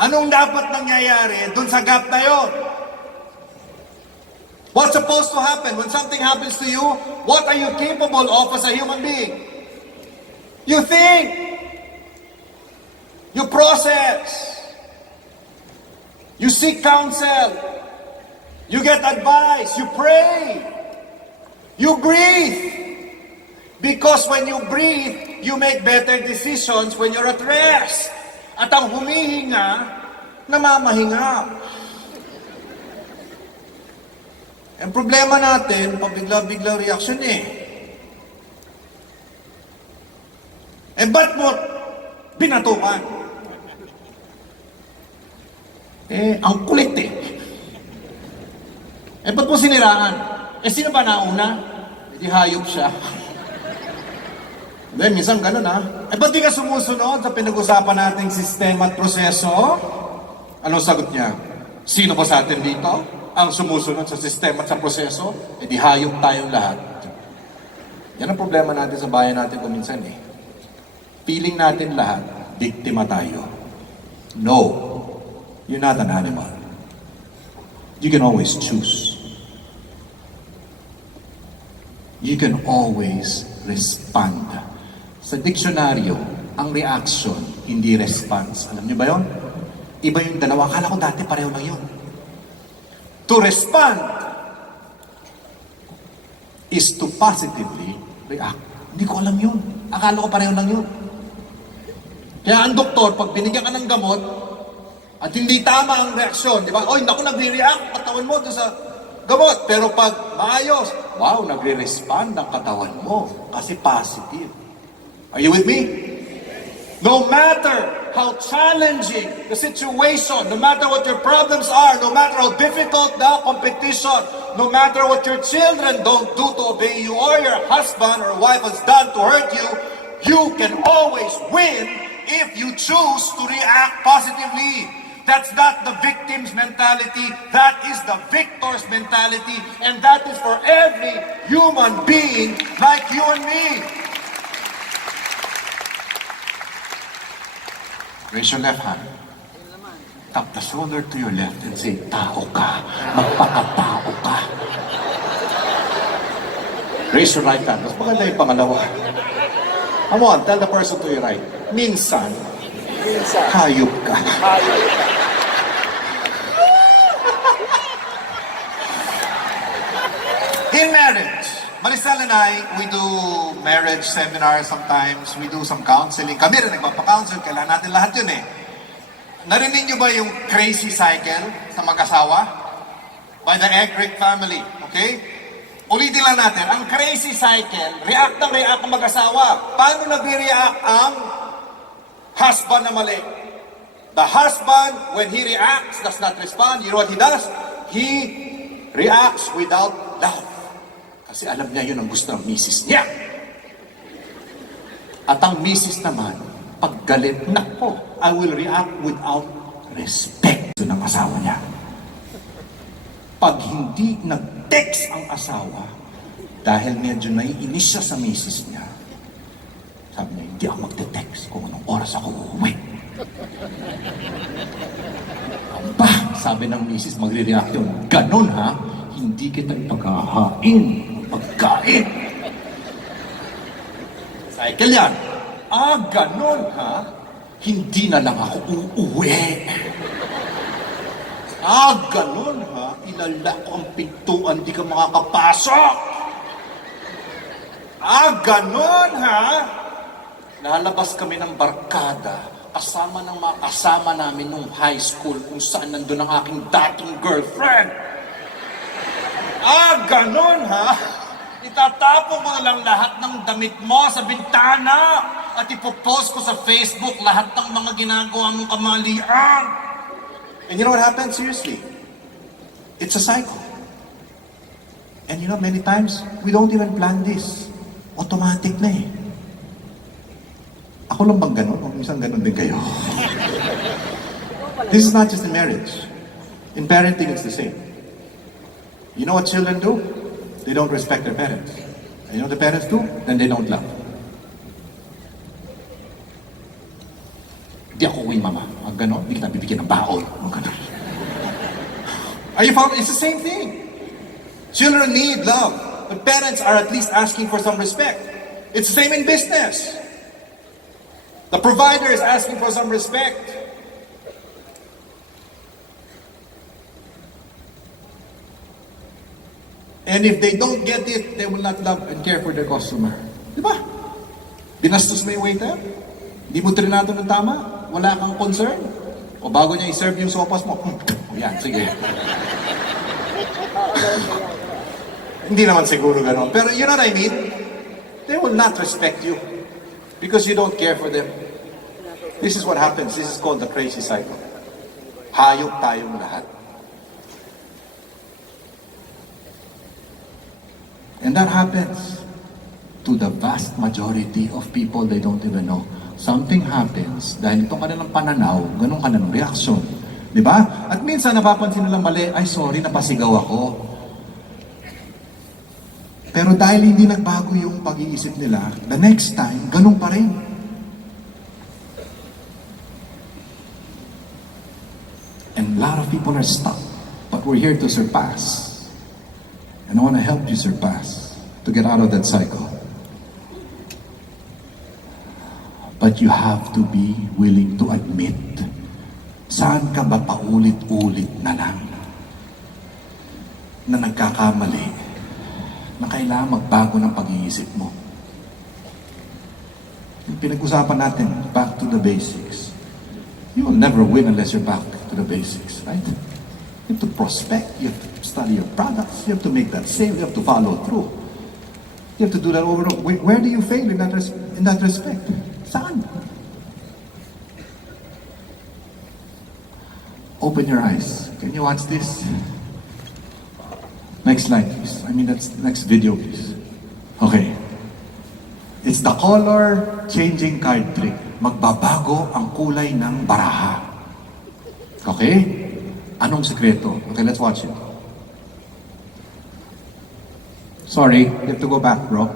Anong dapat nangyayari dun sa gap na yon? What's supposed to happen when something happens to you? What are you capable of as a human being? You think. You process. You seek counsel. You get advice. You pray. You breathe. Because when you breathe, you make better decisions when you're at rest. At ang humihinga, namamahinga. Ang problema natin, pabigla-bigla reaction eh. Eh ba't mo binatukan? Eh, ang kulit eh. Eh ba't mo siniraan? Eh sino ba nauna? Hindi hayop siya. Then, minsan ganun ha. Eh ba't di ka sumusunod sa pinag-usapan nating sistema at proseso? Anong sagot niya? Sino ba sa atin dito? Ang sumusunod sa sistema at sa proseso? Eh di hayop tayong lahat. Yan ang problema natin sa bayan natin kung minsan eh. Feeling natin lahat, biktima tayo. No, you're not an animal. you can always choose. You can always respond. Sa diksyonaryo, ang reaction, hindi response. Alam niyo ba yon? Iba yung dalawa. Akala ko dati pareho lang yun. To respond is to positively react. Hindi ko alam yun. Akala ko pareho lang yun. Kaya ang doktor, pag binigyan ka ng gamot, at hindi tama ang reaksyon, di ba? Oy, naku, nagre-react katawan mo doon sa gamot. Pero pag maayos, wow, nagre-respond ang katawan mo. Kasi positive. Are you with me? No matter how challenging the situation, no matter what your problems are, no matter how difficult the competition, no matter what your children don't do to obey you or your husband or wife has done to hurt you, you can always win if you choose to react positively. That's not the victim's mentality, that is the victor's mentality, and that is for every human being like you and me. Raise your left hand. Tap the shoulder to your left and say, tao ka. Magpakatao ka. Raise your right hand. Mas maganda yung pangalawa. Come on, tell the person to your right. Minsan, hayop ka. In marriage, Maricel and I, we do marriage seminars sometimes, we do some counseling. Kami rin nagpapakounsel, kailangan natin lahat yun eh. Narinig niyo ba yung crazy cycle sa mag-asawa? By the Egg family, okay? Ulitin lang natin, ang crazy cycle, react ng react ang mag-asawa. Paano nag-react ang husband na mali? The husband, when he reacts, does not respond. You know what he does? He reacts without love. Kasi alam niya yun ang gusto ng misis niya. At ang misis naman, pag galit, nako, I will react without respect ng asawa niya. Pag hindi nag-text ang asawa, dahil medyo naiinis siya sa misis niya, sabi niya, hindi ako magte-text kung anong oras ako uuwi. Aba, sabi ng misis, magre-react yun, ganon ha, hindi kita ipaghahain. Pagkain. Cycle yan. Ganon ha? Hindi na lang ako uuwi. Ganon ha? Ilalak ko ang pintuan, di ka makakapasok. Ganon ha? Lalabas kami ng barkada, kasama ng mga kasama namin nung high school, kung saan nandun ang aking dating girlfriend. Ganon ha? Itatapon mo lang lahat ng damit mo sa bintana at ipopost ko sa Facebook lahat ng mga ginagawa mong kamalian. And you know what happens? Seriously. It's a cycle. And you know, many times, we don't even plan this. Automatic na eh. Ako lang bang ganon? O minsan ganon din kayo? This is not just in marriage. In parenting, it's the same. You know what children do? They don't respect their parents. And you know what the parents do? Then they don't love. Di ako uwi, mama. Gano'n, hindi kita bibigyan ng baon. Gano'n. Are you found? It's the same thing. Children need love. But parents are at least asking for some respect. It's the same in business. The provider is asking for some respect. And if they don't get it, they will not love and care for their customer. Di ba? Binastos mo yung waiter? Hindi mo trinato ng tama? Wala kang concern? O bago niya i-serve yung sopas mo, yan, sige. Hindi naman siguro gano'n. Pero you know what I mean? They will not respect you because you don't care for them. This is what happens. This is called the crazy cycle. Hayop tayong lahat. And that happens to the vast majority of people they don't even know. Something happens dahil itong kanilang pananaw, ganun kanilang reaksyon. Di ba? At minsan napapansin nilang mali, ay sorry, napasigaw ako. Pero dahil hindi nagbago yung pag-iisip nila, the next time, ganun pa rin. And a lot of people are stuck. But we're here to surpass. And I want to help you surpass, to get out of that cycle. But you have to be willing to admit, saan ka ba paulit-ulit na lang na nagkakamali na kailangan magbago ng pag-iisip mo. Yung pinag-usapan natin, back to the basics. You will never win unless you're back to the basics, right? You have to prospect, you have to study your products, you have to make that sale, you have to follow through. You have to do that over and over. Where do you fail in that respect? Saan? Open your eyes. Can you watch this? Next slide, please. That's next video, please. Okay. It's the color changing card trick. Magbabago ang kulay ng baraha. Okay? Anong sekreto? Okay, let's watch it. Sorry, you have to go back, bro.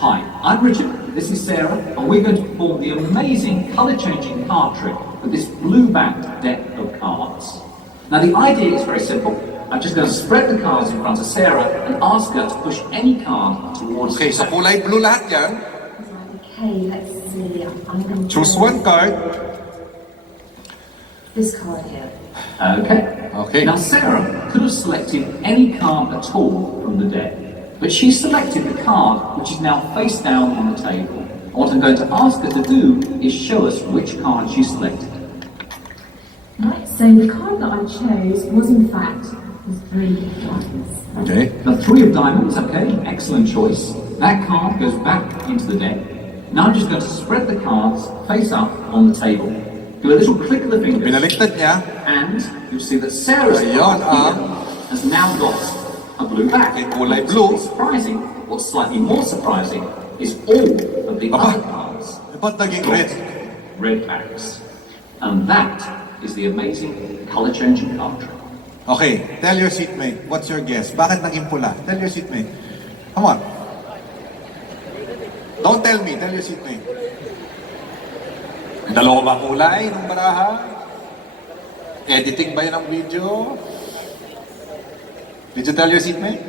Hi, I'm Richard, this is Sarah, and we're going to perform the amazing colour-changing card trick with this blue-backed deck of cards. Now the idea is very simple. I'm just going to spread the cards in front of Sarah and ask her to push any card towards Okay, sa kulay blue lahat yan. Okay, let's see. I'm going to Choose one card. This card here. Okay. Okay. Now Sarah could have selected any card at all from the deck, but she selected the card which is now face down on the table. And what I'm going to ask her to do is show us which card she selected. Right, so the card that I chose was in fact the three of diamonds. Okay. The three of diamonds, okay, excellent choice. That card goes back into the deck. Now I'm just going to spread the cards face up on the table. Do a little click of the fingers, Pinaliktad niya. and you'll see that Sarah's Ayun, card here has now got a blue back. Okay, kulay blue. What's surprising, what's slightly more surprising, is all of the Aba. other cards Ba't naging got red? red backs. And that is the amazing colour-changing card trick. Okay, tell your seatmate. What's your guess? Bakit naging pula? Tell your seatmate. Come on. Don't tell me. Tell your seatmate. Dalawa ba kulay ng baraha? Editing ba yun ang video? Did you tell your seatmate?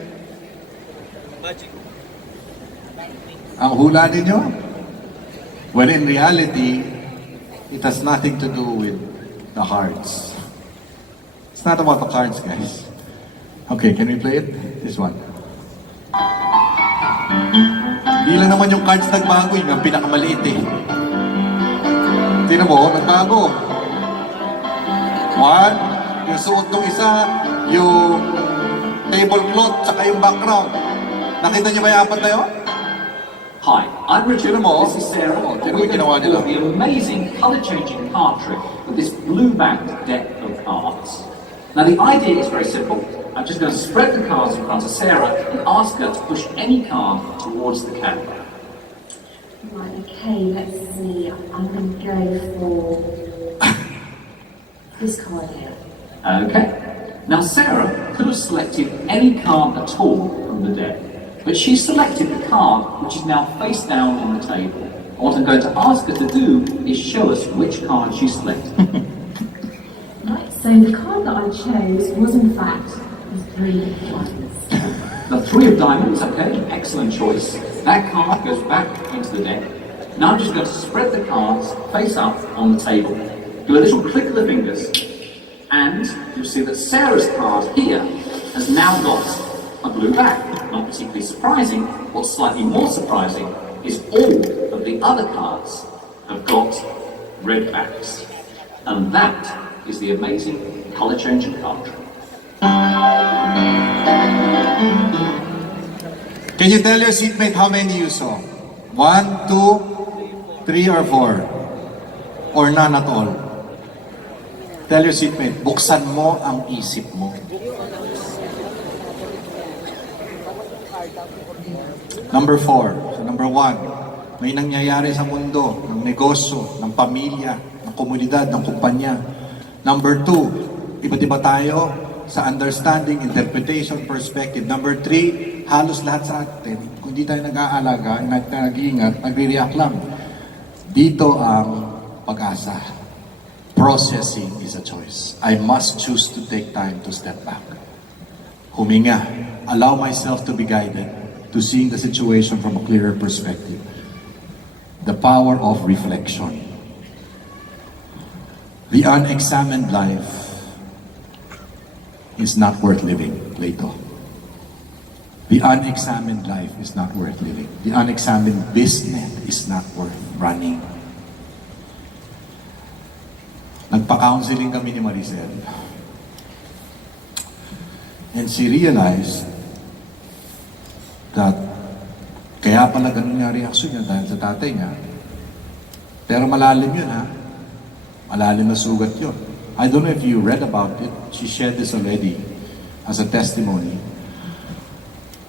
Ang hula ninyo? Well, in reality, it has nothing to do with the cards. It's not about the cards, guys. Okay, can we play it? This one. Hindi lang naman yung cards nagbago, yung pinakamaliit eh. Tingnan mo, nagbago. One, yung suot ng isa, yung tablecloth, tsaka yung background. Nakita niyo ba yung apat na yun? Hi, I'm Richard. Tignan mo. This is Sarah. Oh, And tignan mo we're yung going ginawa to nila. perform the amazing colour-changing card trick with this blue-backed deck of cards. Now the idea is very simple. I'm just going to spread the cards in front of Sarah and ask her to push any card towards the camera. Right, okay, let's see. I'm going to go for this card here. Okay. Now Sarah could have selected any card at all from the deck, but she selected the card which is now face down on the table. And what I'm going to ask her to do is show us which card she selected. Right, so the card that I chose was in fact the three of diamonds. The three of diamonds, okay, excellent choice. That card goes back into the deck. Now I'm just going to spread the cards face up on the table. Do a little click of the fingers, and you'll see that Sarah's card here has now got a blue back. Not particularly surprising. What's slightly more surprising is all of the other cards have got red backs. And that is the amazing colour-changing card trick. Can you tell your seatmate how many you saw? 1, 2, 3, or 4? Or none at all? Tell your seatmate, buksan mo ang isip mo. Number 4. So number 1, may nangyayari sa mundo, ng negosyo, ng pamilya, ng komunidad, ng kumpanya. Number 2, iba't iba tayo sa understanding, interpretation, perspective. Number 3, halos lahat sa atin, kung hindi tayo nag-aalaga, nag-iingat, nagre-react lang. Dito ang pag-asa. Processing is a choice. I must choose to take time to step back. Huminga. Allow myself to be guided to seeing the situation from a clearer perspective. The power of reflection. The unexamined life is not worth living, Plato. The unexamined life is not worth living. The unexamined business is not worth running. Nagpa-counseling kami ni Maricel. And she realized that kaya pala ganun nga reaksyon niya dahil sa tatay niya. Pero malalim yun, ha? Malalim na sugat yun. I don't know if you read about it. She shared this already as a testimony.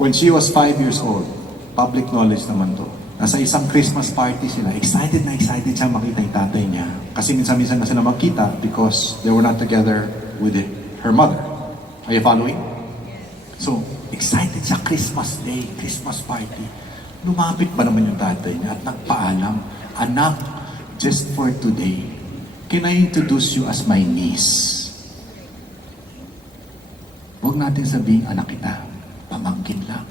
When she was 5 years old, public knowledge naman to, nasa isang Christmas party sila, excited siya makita yung tatay niya. Kasi minsan-minsan na sila magkita because they were not together with her mother. Are you following? So, excited siya, Christmas Day, Christmas party. Lumapit ba naman yung tatay niya at nagpaalam, "Anak, just for today, can I introduce you as my niece?" Huwag natin sabihin, anak kita, pamangkin lang.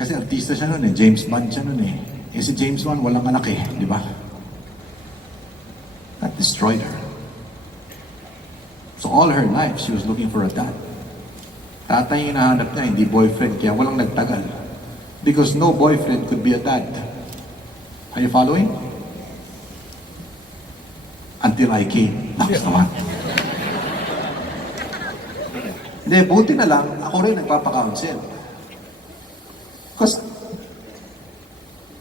Kasi artista siya nun James Bond siya nun Eh si James Bond walang anak di ba? That destroyed her. So all her life, she was looking for a dad. Tatay yung hinahanap niya, hindi boyfriend, kaya walang nagtagal. Because no boyfriend could be a dad. Are you following? Until I came. Tapos naman. Hindi, buti na lang, ako rin nagpapakounsel. Because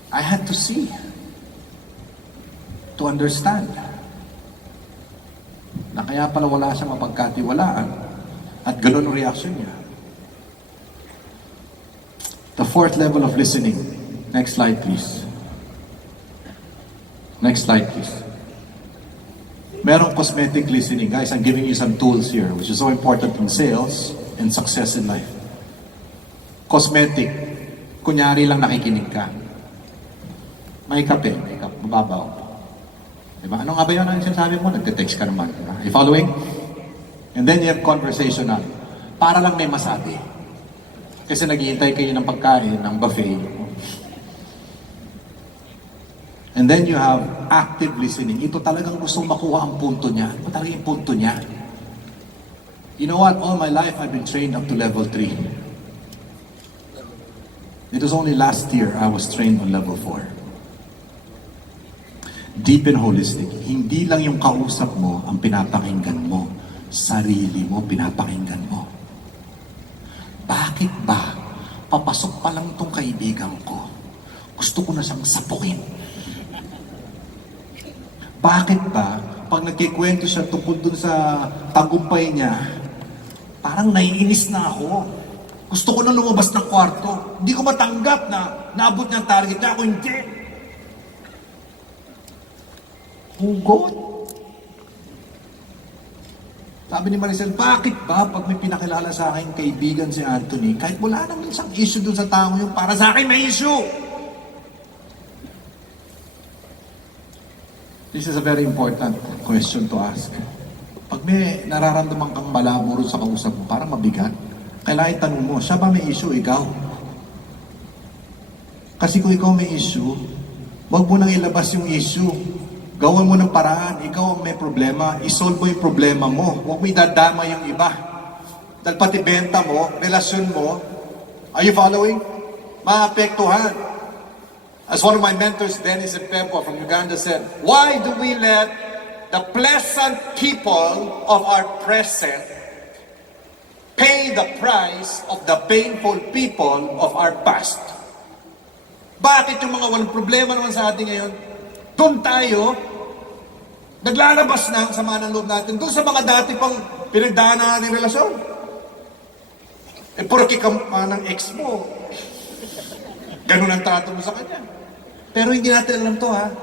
I had to see, to understand, na kaya pala wala siyang mapagkatiwalaan at ganun ang reaction niya. The fourth level of listening. Next slide, please. Next slide, please. Merong cosmetic listening. Guys, I'm giving you some tools here, which is so important in sales and success in life. Cosmetic. Kunyari lang nakikinig ka. May kape, mababaw. Diba? Ano nga ba yun ang sinasabi mo? Nagte-text ka naman. Diba? Are you following? And then you have conversational. Para lang may masabi. Kasi naghihintay kayo ng pagkain, ng buffet. And then you have active listening. Ito talagang gustong makuha ang punto niya. Ito talaga yung punto niya. You know what? All my life, I've been trained up to level 3. It was only last year I was trained on level 4. Deep and holistic. Hindi lang yung kausap mo ang pinapakinggan mo. Sarili mo, pinapakinggan mo. Bakit ba? Papasok pa lang tong kaibigan ko. Gusto ko na siyang sapukin. Bakit ba? Pag nagkikwento siya tungkol dun sa tagumpay niya, parang naiinis na ako. Gusto ko na lumabas ng kwarto. Hindi ko matanggap na naabot niya ang target niya. Ako hindi. Hugot. Sabi ni Maricel, bakit ba pag may pinakilala sa akin kaibigan si Anthony, kahit wala naman isang issue dun sa tao yung para sa akin may issue? This is a very important question to ask. Pag may nararamdaman kang malabo sa kausap mo, parang mabigat, kailangan itanong mo, siya ba may issue, ikaw? Kasi kung ikaw may issue, wag mo nang ilabas yung issue. Gawan mo ng paraan, ikaw ang may problema, isolve mo yung problema mo. Huwag mo idadama yung iba. Dahil pati benta mo, relasyon mo, are you following? Maapektuhan. As one of my mentors, Dennis Pepo from Uganda said, why do we let the pleasant people of our present pay the price of the painful people of our past? Bakit yung mga walang problema naman sa atin ngayon, doon tayo, naglalabas na ang sama ng loob natin, doon sa mga dati pang pinagdaanan natin relasyon. Porke ka ng ex mo, ganun ang trato mo sa kanya. Pero hindi natin alam to, ha?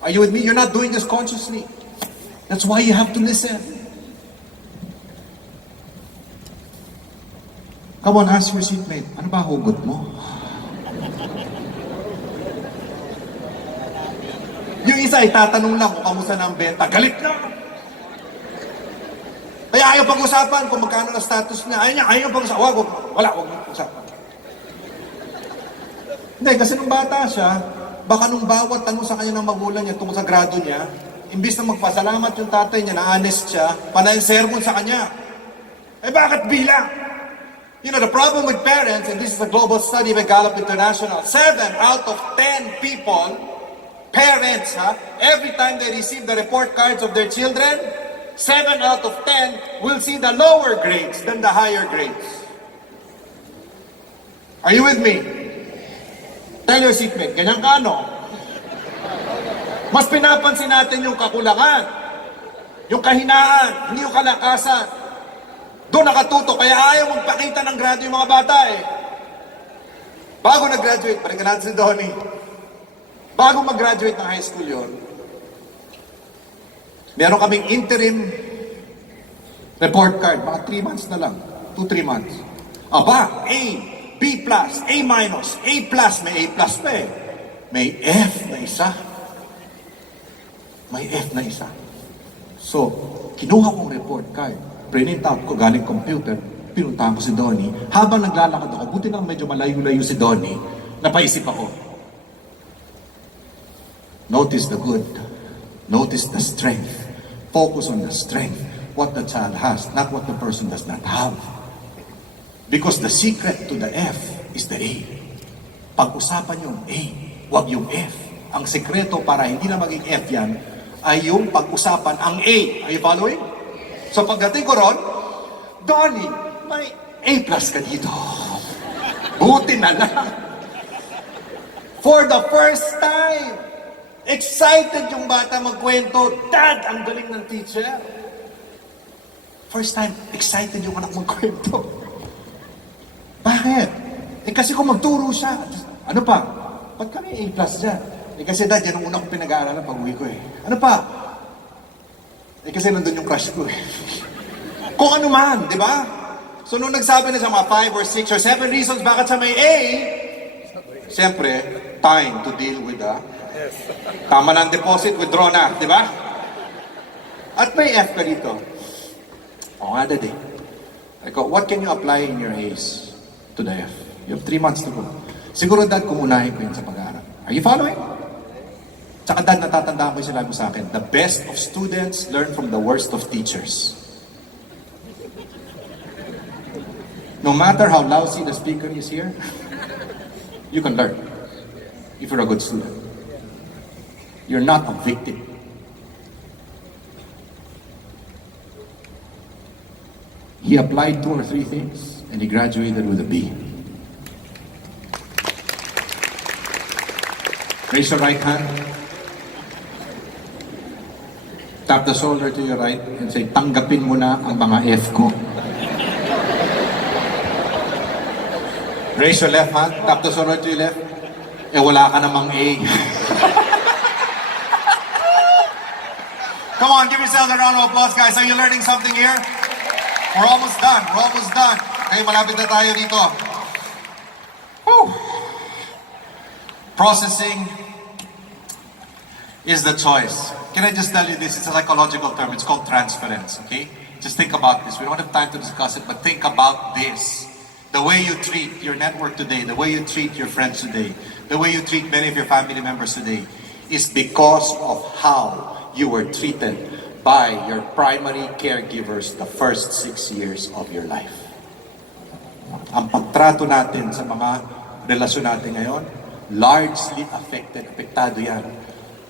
Are you with me? You're not doing this consciously. That's why you have to listen. Come on, ask your seatmate, ano ba hugot mo? You Yung isa ay tatanong lang kung kamusta na ang benta. Galit na! Kaya ayaw pag-usapan kung magkano na status niya. Ayaw pag-usapan. Wag pag-usapan. Hindi, kasi nung bata siya, baka nung bawat tanong sa kanya ng magulang niya tungkol sa grado niya, imbis na magpasalamat yung tatay niya, na honest siya, panay sermon sa kanya. Eh bakit bilang? You know, the problem with parents, and this is a global study by Gallup International, 7 out of 10 people, parents, every time they receive the report cards of their children, 7 out of 10 will see the lower grades than the higher grades. Are you with me? Tell your seatmate, ganyan ka, no? Mas pinapansin natin yung kakulangan, yung kahinaan, hindi yung kalakasan. Doon nakatuto, kaya ayaw magpakita ng grado yung mga bata eh. Bago nag-graduate, balikan natin si Donnie. Bago mag-graduate ng high school yon, meron kaming interim report card, mga 3 months na lang, 2-3 months. Aba, A, B+, A-, A+, may A+ pa eh. May F na isa. May F na isa. So, kinuha kong report card, print out ko galing computer, pinuntahan ko si Donnie. Habang naglalakad ako, buti lang medyo malayo-layo si Donnie, napaisip ako. Notice the good. Notice the strength. Focus on the strength. What the child has, not what the person does not have. Because the secret to the F is the A. Pag-usapan yung A, wag yung F. Ang sekreto para hindi na maging F yan, ay yung pag-usapan ang A. Are you following? So pagdating ko ron, Donnie, may A+ ka dito. Buti na lang. For the first time, excited yung bata magkwento. Dad, ang galing ng teacher. First time, excited yung anak magkwento. Bakit? Eh kasi kung magturo siya, ano pa? Ba't kami A+ dyan? Eh kasi dad, yan ang una kong pinag-aaralan pag uwi ko eh. Ano pa? Eh kasi nandun yung crush ko eh. Kung ano man, di ba? So nung nagsabi na siya mga 5 or 6 or 7 reasons bakit siya may A, siyempre, time to deal with tama na ang deposit, withdraw na, di ba? At may F ka dito. Oo nga, dad eh. I go, what can you apply in your A's to the F? You have 3 months to go. Siguro dad, kung unahin ko yun sa pag-aaral. Are you following? Tsaka dad, natatandaan ko yung sinabi mo sa akin, the best of students learn from the worst of teachers. No matter how lousy the speaker is here, you can learn if you're a good student. You're not a victim. He applied 2 or 3 things and he graduated with a B. Raise your right hand. Tap the shoulder to your right and say, tanggapin mo na ang mga F ko. Raise your left hand. Tap the shoulder to your left. Eh, wala ka namang A. Come on, give yourselves a round of applause, guys. Are you learning something here? We're almost done. We're almost done. Okay, malapit na tayo dito. Whew. Processing is the choice. Can I just tell you this? It's a psychological term. It's called transference, okay? Just think about this. We don't have time to discuss it, but think about this. The way you treat your network today, the way you treat your friends today, the way you treat many of your family members today is because of how you were treated by your primary caregivers the first 6 years of your life. Ang pagtrato natin sa mga relasyon natin ngayon, largely apektado yan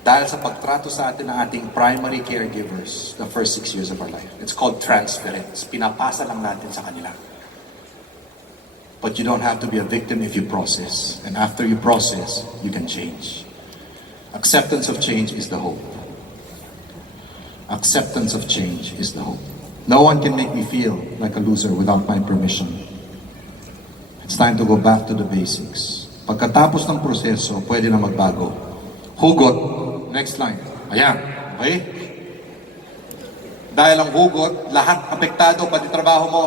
dahil sa pagtrato sa atin ng ating primary caregivers the first 6 years of our life. It's called transference. Pinapasa lang natin sa kanila. But you don't have to be a victim if you process. And after you process, you can change. Acceptance of change is the hope. Acceptance of change is the hope. No one can make me feel like a loser without my permission. It's time to go back to the basics. Pagkatapos ng proseso, pwede na magbago. Hugot. Next line. Ayan. Okay? Dahil ang hugot, lahat apektado, pati trabaho mo.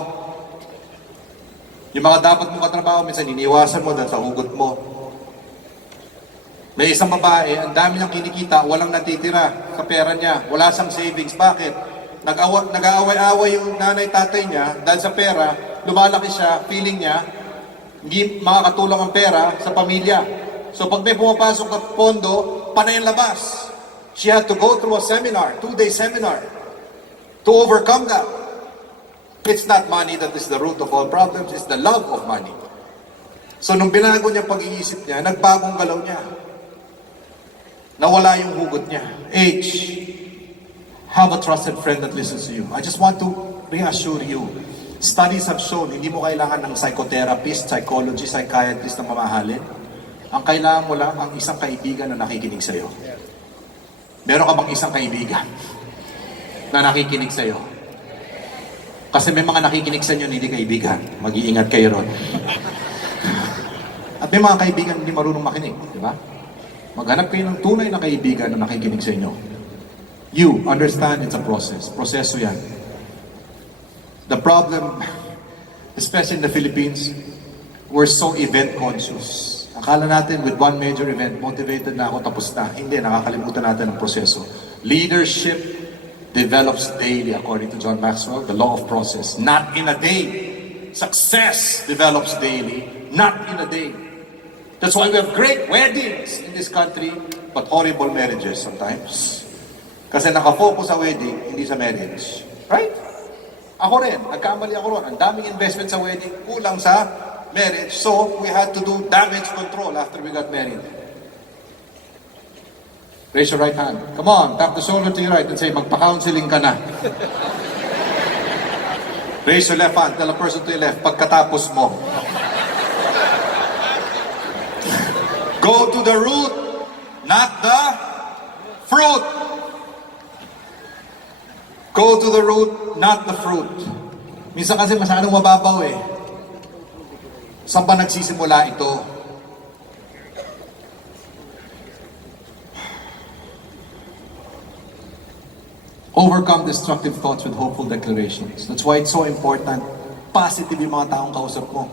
Yung mga dapat mong katrabaho, minsan iniwasan mo dahil sa hugot mo. May isang babae, ang dami niyang kinikita, walang natitira sa pera niya. Wala siyang savings. Bakit? Nag-aaway-away yung nanay-tatay niya dahil sa pera, lumalaki siya, feeling niya, hindi makakatulong ang pera sa pamilya. So pag may pumapasok na pondo, panay ang labas. She had to go through a seminar, 2-day seminar, to overcome that. It's not money that is the root of all problems, it's the love of money. So nung binago niya pag-iisip niya, nagbagong galaw niya. Nawala yung hugot niya. H, have a trusted friend that listens to you. I just want to reassure you. Studies have shown, hindi mo kailangan ng psychotherapist, psychologist, psychiatrist na mamahalin. Ang kailangan mo lang ang isang kaibigan na nakikinig sa'yo. Meron ka bang isang kaibigan na nakikinig sa'yo? Kasi may mga nakikinig sa inyo na hindi kaibigan. Mag-iingat kayo ron. At may mga kaibigan hindi marunong makinig. Di ba? Maghanap kayo ng tunay na kaibigan na nakikinig sa inyo. You understand it's a process. Proseso yan. The problem, especially in the Philippines, we're so event conscious. Akala natin with one major event, motivated na ako, tapos na. Hindi, nakakalimutan natin ang proseso. Leadership develops daily according to John Maxwell, the law of process. Not in a day. Success develops daily, not in a day. That's why we have great weddings in this country, but horrible marriages sometimes. Kasi nakafocus sa wedding, hindi sa marriage. Right? Ako rin, nagkamali ako ron. Ang daming investment sa wedding, kulang sa marriage. So, we had to do damage control after we got married. Raise your right hand. Come on, tap the shoulder to your right and say, magpa-counseling ka na. Raise your left hand, tell a person to your left, pagkatapos mo. Go to the root, not the fruit. Go to the root, not the fruit. Minsan kasi masyadong mababaw eh. Saan ba nagsisimula ito? Overcome destructive thoughts with hopeful declarations. That's why it's so important. Positive yung mga taong kausap mo.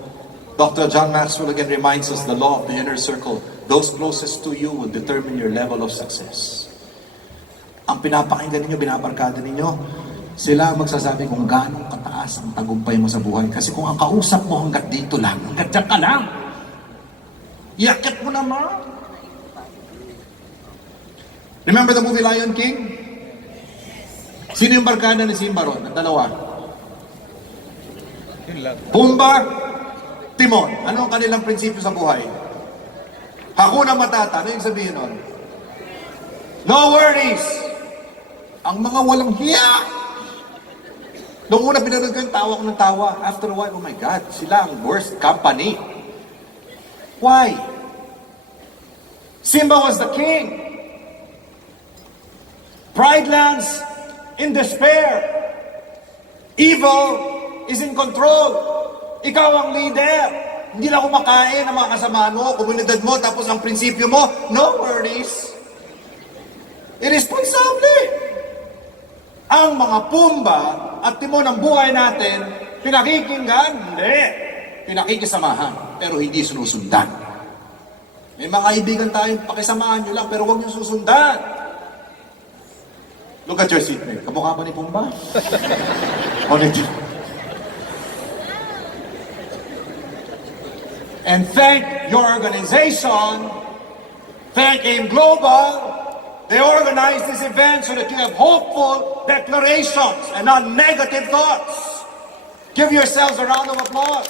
Dr. John Maxwell again reminds us the law of the inner circle. Those closest to you will determine your level of success. Ang pinapakinggan ninyo, binabarkada ninyo, sila ang magsasabi kung gaano kataas ang tagumpay mo sa buhay. Kasi kung ang kausap mo hanggat dito lang, hanggat dyan ka lang, yakit mo naman. Remember the movie Lion King? Sino yung barkada ni Simba ron? Ang dalawa? Pumba, Timon. Ano ang kanilang prinsipyo sa buhay? Hakuna Matata. Ano yung sabihin nun? No worries. Ang mga walang hiya. Noong una pinanood ko yung tawa ko ng tawa. After a while, oh my God, sila ang worst company. Why? Simba was the king. Pride lands in despair. Evil is in control. Ikaw ang leader. Hindi lang kumakain ang mga kasama mo, komunidad mo, tapos ang prinsipyo mo, no worries. Irresponsable. Ang mga Pumba at Timon ng buhay natin, pinakikinggan? Hindi. Pinakikisamahan, pero hindi sinusundan. May mga kaibigan tayo, pakisamahan nyo lang, pero huwag nyo susundan. Look at your seatmate. Kamukha ba ni Pumba? O hindi? And thank your organization, thank AIM Global, they organize this event so that you have hopeful declarations and not negative thoughts. Give yourselves a round of applause.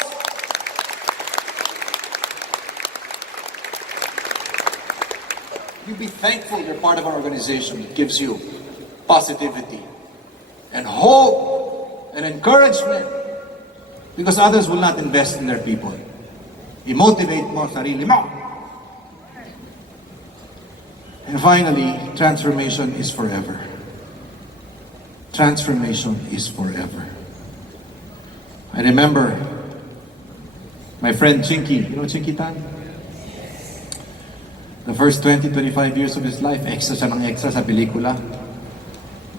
You be thankful you're part of our organization. It gives you positivity and hope and encouragement because others will not invest in their people. I-motivate mo sarili mo. And finally, transformation is forever. Transformation is forever. I remember my friend Chinky. You know Chinky Tan? The first 20-25 years of his life, extra siya ng extra sa pelikula.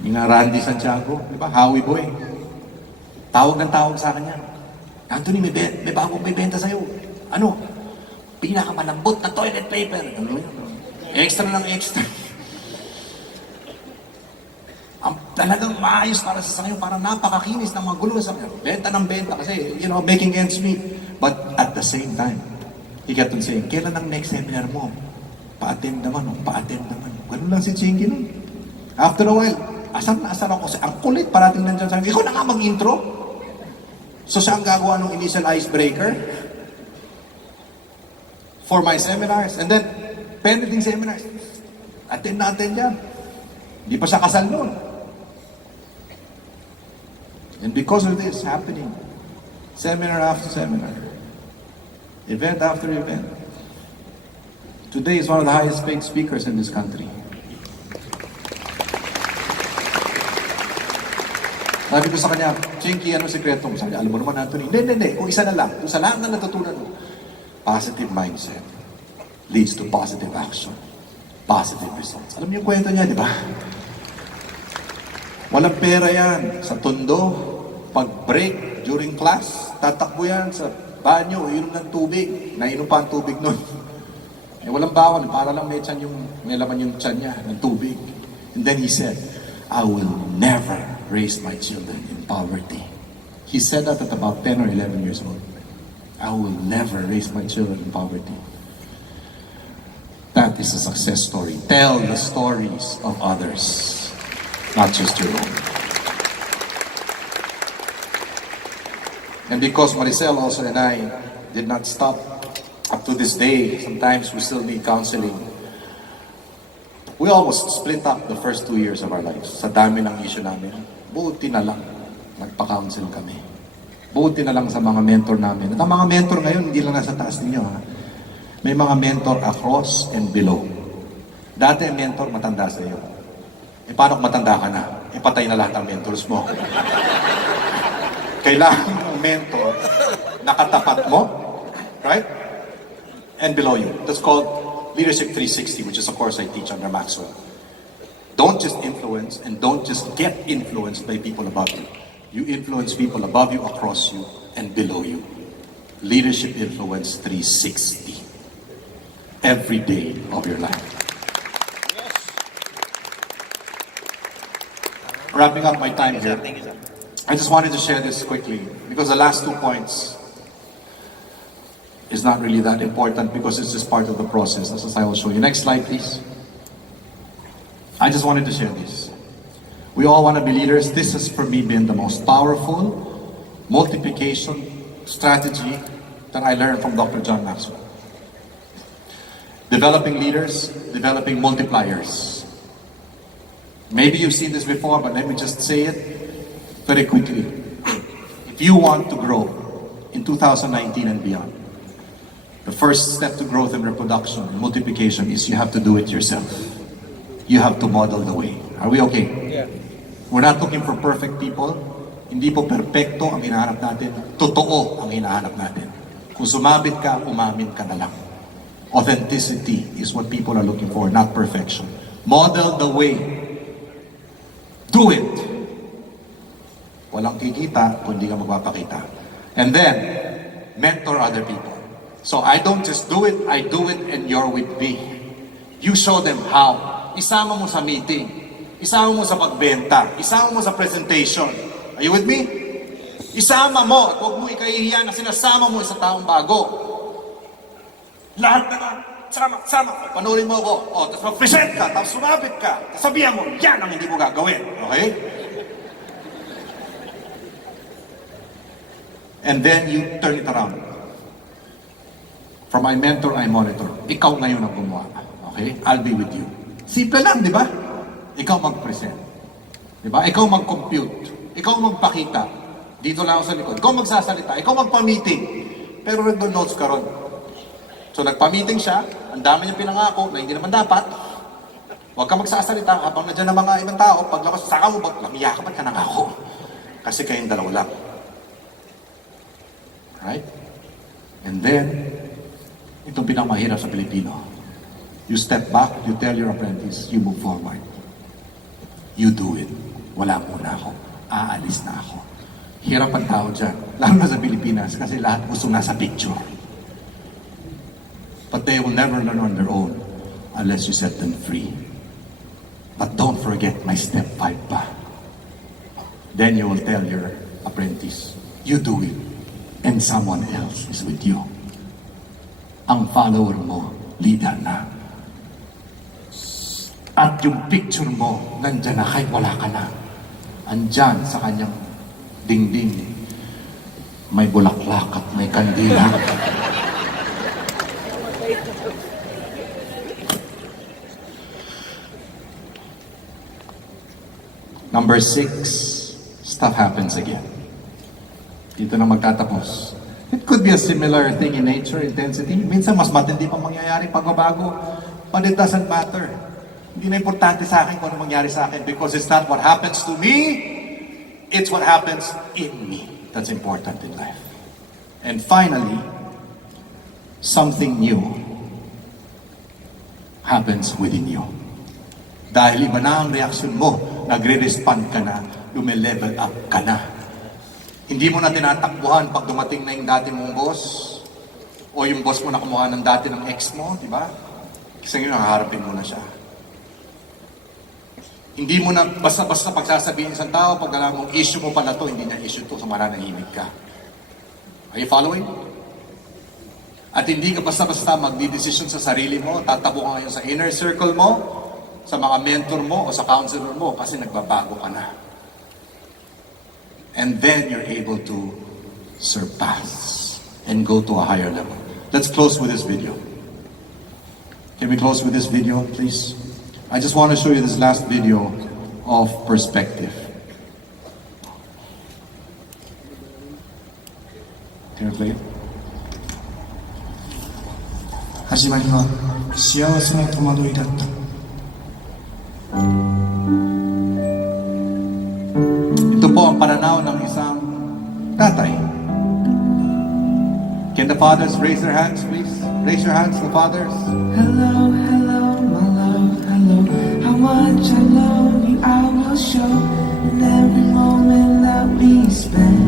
Yung Randy Santiago, di ba? Howie Boy. Tawag ng tawag sa kanya. Anthony, may bagong may benta sa'yo. Ano? Pinakamalambot na toilet paper. Ano yun? extra ng extra. Ang talagang maayos para sa ngayon, parang napakakinis ng mga gulo sa kanya. Benta ng benta kasi, making ends meet. But at the same time, he kept on saying, kailan ang next seminar mo? Pa-attend naman, pa-attend naman. Ganun lang si Chinky nun. After a while, asar na asar ako. Ang kulit, parating nandiyan sa akin, ikaw na nga mag-intro. So siya ang gagawa ng initial icebreaker for my seminars. And then, pending seminars, attend na attend yan. Hindi pa siya kasal noon. And because of this happening, seminar after seminar, event after event, today is one of the highest paid speakers in this country. Sabi ko sa kanya, Chinky, ano sikreto mo? Sabi, alam mo naman, Anthony. Hindi. Kung isa na lang, kung sa lahat na natutunan mo, positive mindset leads to positive action, positive results. Alam niyo yung kwento niya, di ba? Walang pera yan sa tondo. Pag break during class, tatakbo yan sa banyo, inom ng tubig. Nainom pa ang tubig nun. Walang bawal, para lang may laman yung tiyan niya ng tubig. And then he said, I will never raise my children in poverty. He said that at about 10 or 11 years old. I will never raise my children in poverty. That is a success story. Tell the stories of others, not just your own. And because Maricel also and I did not stop up to this day, sometimes we still need counseling. We almost split up the first 2 years of our lives. Sa dami ng issue namin, buti na lang, nagpa-counsel kami. Buti na lang sa mga mentor namin. At ang mga mentor ngayon, hindi lang nasa taas ninyo. Ha? May mga mentor across and below. Dati ang mentor, matanda sa iyo. Paano kung matanda ka na? Patay na lahat ang mentors mo. Kailangan ng mentor nakatapat mo, right? And below you. That's called Leadership 360, which is a course I teach under Maxwell. Don't just influence and don't just get influenced by people above you. You influence people above you, across you, and below you. Leadership Influence 360. Every day of your life. Wrapping up my time here, I just wanted to share this quickly because the last 2 points is not really that important because it's just part of the process. That's what I will show you. Next slide, please. I just wanted to share this. We all want to be leaders. This has for me been the most powerful multiplication strategy that I learned from Dr. John Maxwell. Developing leaders, developing multipliers. Maybe you've seen this before, but let me just say it very quickly. If you want to grow in 2019 and beyond, the first step to growth and reproduction and multiplication is you have to do it yourself. You have to model the way. Are we okay? Yeah. We're not looking for perfect people. Hindi po perfecto ang hinahanap natin. Totoo ang hinahanap natin. Kung sumabit ka, umamin ka na lang. Authenticity is what people are looking for, not perfection. Model the way. Do it. Walang kikita kung hindi ka magpapakita. And then, mentor other people. So I don't just do it, I do it and you're with me. You show them how. Isama mo sa meeting. Isama mo sa pagbenta. Isama mo sa presentation. Are you with me? Isama mo at huwag mo ikahihiya na sinasama mo sa taong bago. Lahat na sama. Panurin mo ako. Tapos mag-present ka, tapos sumabit ka. Tapos sabihan mo, yan ang hindi mo gagawin. Okay? And then you turn it around. From my mentor, I monitor. Ikaw ngayon ang gumawa. Okay? I'll be with you. Simple lang, di ba? Ikaw mag-present. Di ba? Ikaw mag-compute. Ikaw magpakita. Dito lang ako sa likod. Ikaw magsasalita. Ikaw magpa-meeting. Pero nag-notes ka ron. So nagpa-meeting siya. Ang dami niyang pinangako na hindi naman dapat. Huwag ka magsasalita habang nandiyan ang mga ibang tao. Paglabas, saka mo ba? Lamiyakapan ka ng ako. Kasi kayong dalawa lang. Right? And then, itong pinakamahirap sa Pilipino. You step back, you tell your apprentice, you move forward. You do it. Wala muna ako. Aalis na ako. Hirap ang tao dyan. Lalo na sa Pilipinas kasi lahat gusto nasa picture. But they will never learn on their own. unless you set them free. But don't forget my step 5 pa. Then you will tell your apprentice, you do it, and someone else is with you. Ang follower mo, leader na. At yung picture mo, nandyan na kahit wala ka na. Andyan sa kanyang dingding, may bulaklak at may kandila. Number 6, stuff happens again. Dito na magtatapos. It could be a similar thing in nature, intensity. Minsan mas matindi pang mangyayari pagbabago. But it doesn't matter. Hindi na importante sa akin kung ano mangyari sa akin because it's not what happens to me, it's what happens in me. That's important in life. And finally, something new happens within you. Dahil iba na ang reaksyon mo, nagre-respond ka na, lume-level up ka na. Hindi mo na tinatakbuhan pag dumating na yung dati mong boss o yung boss mo na kumuha ng dati ng ex mo, di ba? Kasi ngayon, nakaharapin mo na siya. Hindi mo na basta-basta pagsasabihin isang tao, pag alam mong issue mo pala to, hindi na issue to, so mananahimik ka. Are you following? At hindi ka basta-basta magdidesisyon sa sarili mo, tatabo ka ngayon sa inner circle mo, sa mga mentor mo o sa counselor mo kasi nagbabago ka na. And then you're able to surpass and go to a higher level. Let's close with this video. Can we close with this video, please? I just want to show you this last video of perspective. Can you play it? 始まりは幸せな戸惑いだった。 Ito po ang pananaw ng isang tatay. Can the fathers raise their hands, please? Raise your hands, the fathers. Hello, hello, my love, hello. How much I love you, I will show in every moment that we spend.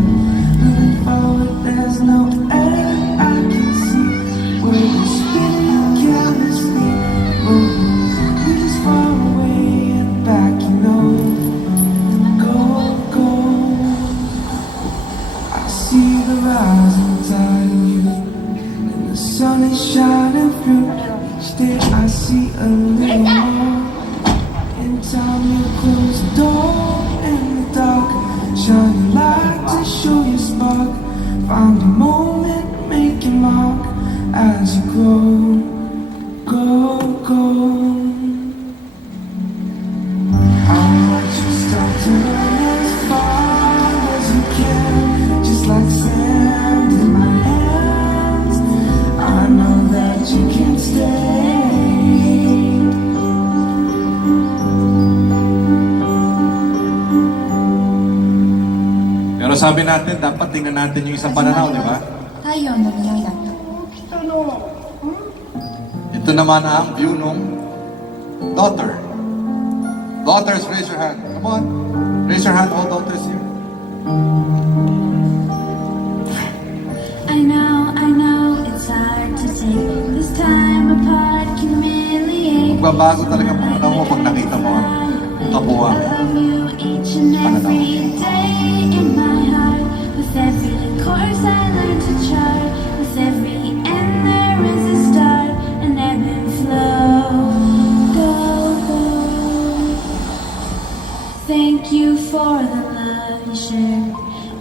Moving forward, there's no end I can see. We're spinning carelessly, moving this far away and back, you know. Go, go. I see the rising tide of you, and the sun is shining through. Each day I see a little more. In time you close the door in the dark, shine your light to show your spark. Find a moment, make your mark as you grow. Go, go. I want you start to run as far as you can, just like sand in my hands. I know that you can stay. Pero sabi natin, dapat tingnan natin yung isang pananaw, di ba? 太陽の匂いだった。 Ito naman ang view ng daughter. Daughters, raise your hand. Come on. Raise your hand, all daughters here. I know, it's hard to take this time apart, humiliate. Magbabago talaga ang pananaw mo pag nakita mo ang kabuuan. I love you each and every day in my heart. With every course I learn to chart. With every end there is a start, and ebb and flow. Go, go. Thank you for the love you share.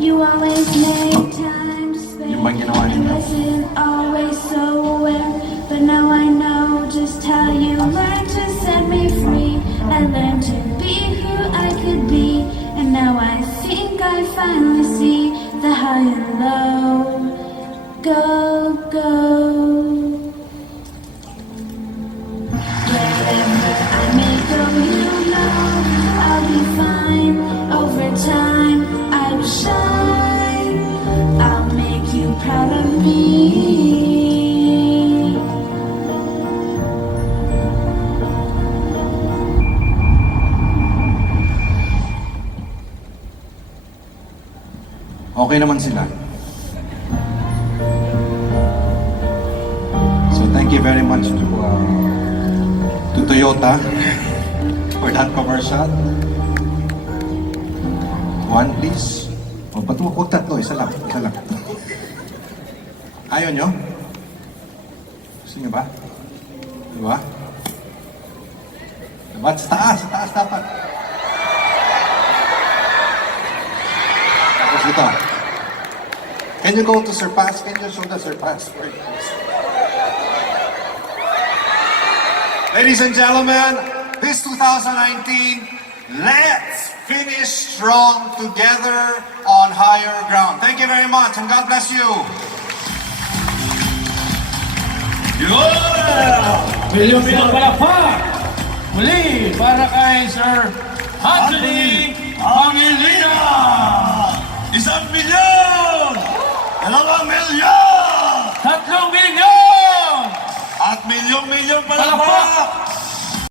You always make time to spare. Yung bang ginawa I niyo? wasn't always so aware, but now I know just how you learned to set me free. I learned to be who I could be, and now I think I finally see the high and low. Go, go. Wherever I may go, you know I'll be fine. Over time, I will shine. I'll make you proud of me. Okay naman sila. So thank you very much to to Toyota for that commercial. One, please. O, ba't huwag tatlo? Isa lang. Isa lang. Ayaw nyo? Gusto nyo ba? Diba? Diba? Sa taas. Sa taas dapat. Tapos ito. Can you go to SURPASS? Can you show the SURPASS? Ladies and gentlemen, this 2019, let's finish strong together on higher ground. Thank you very much and God bless you. Milyon-milyon palakpak! Muli, para kay Sir Anthony Pangilinan! 1 milyon! 2 milyon! 3 milyon! At milyon-milyon Palakpak!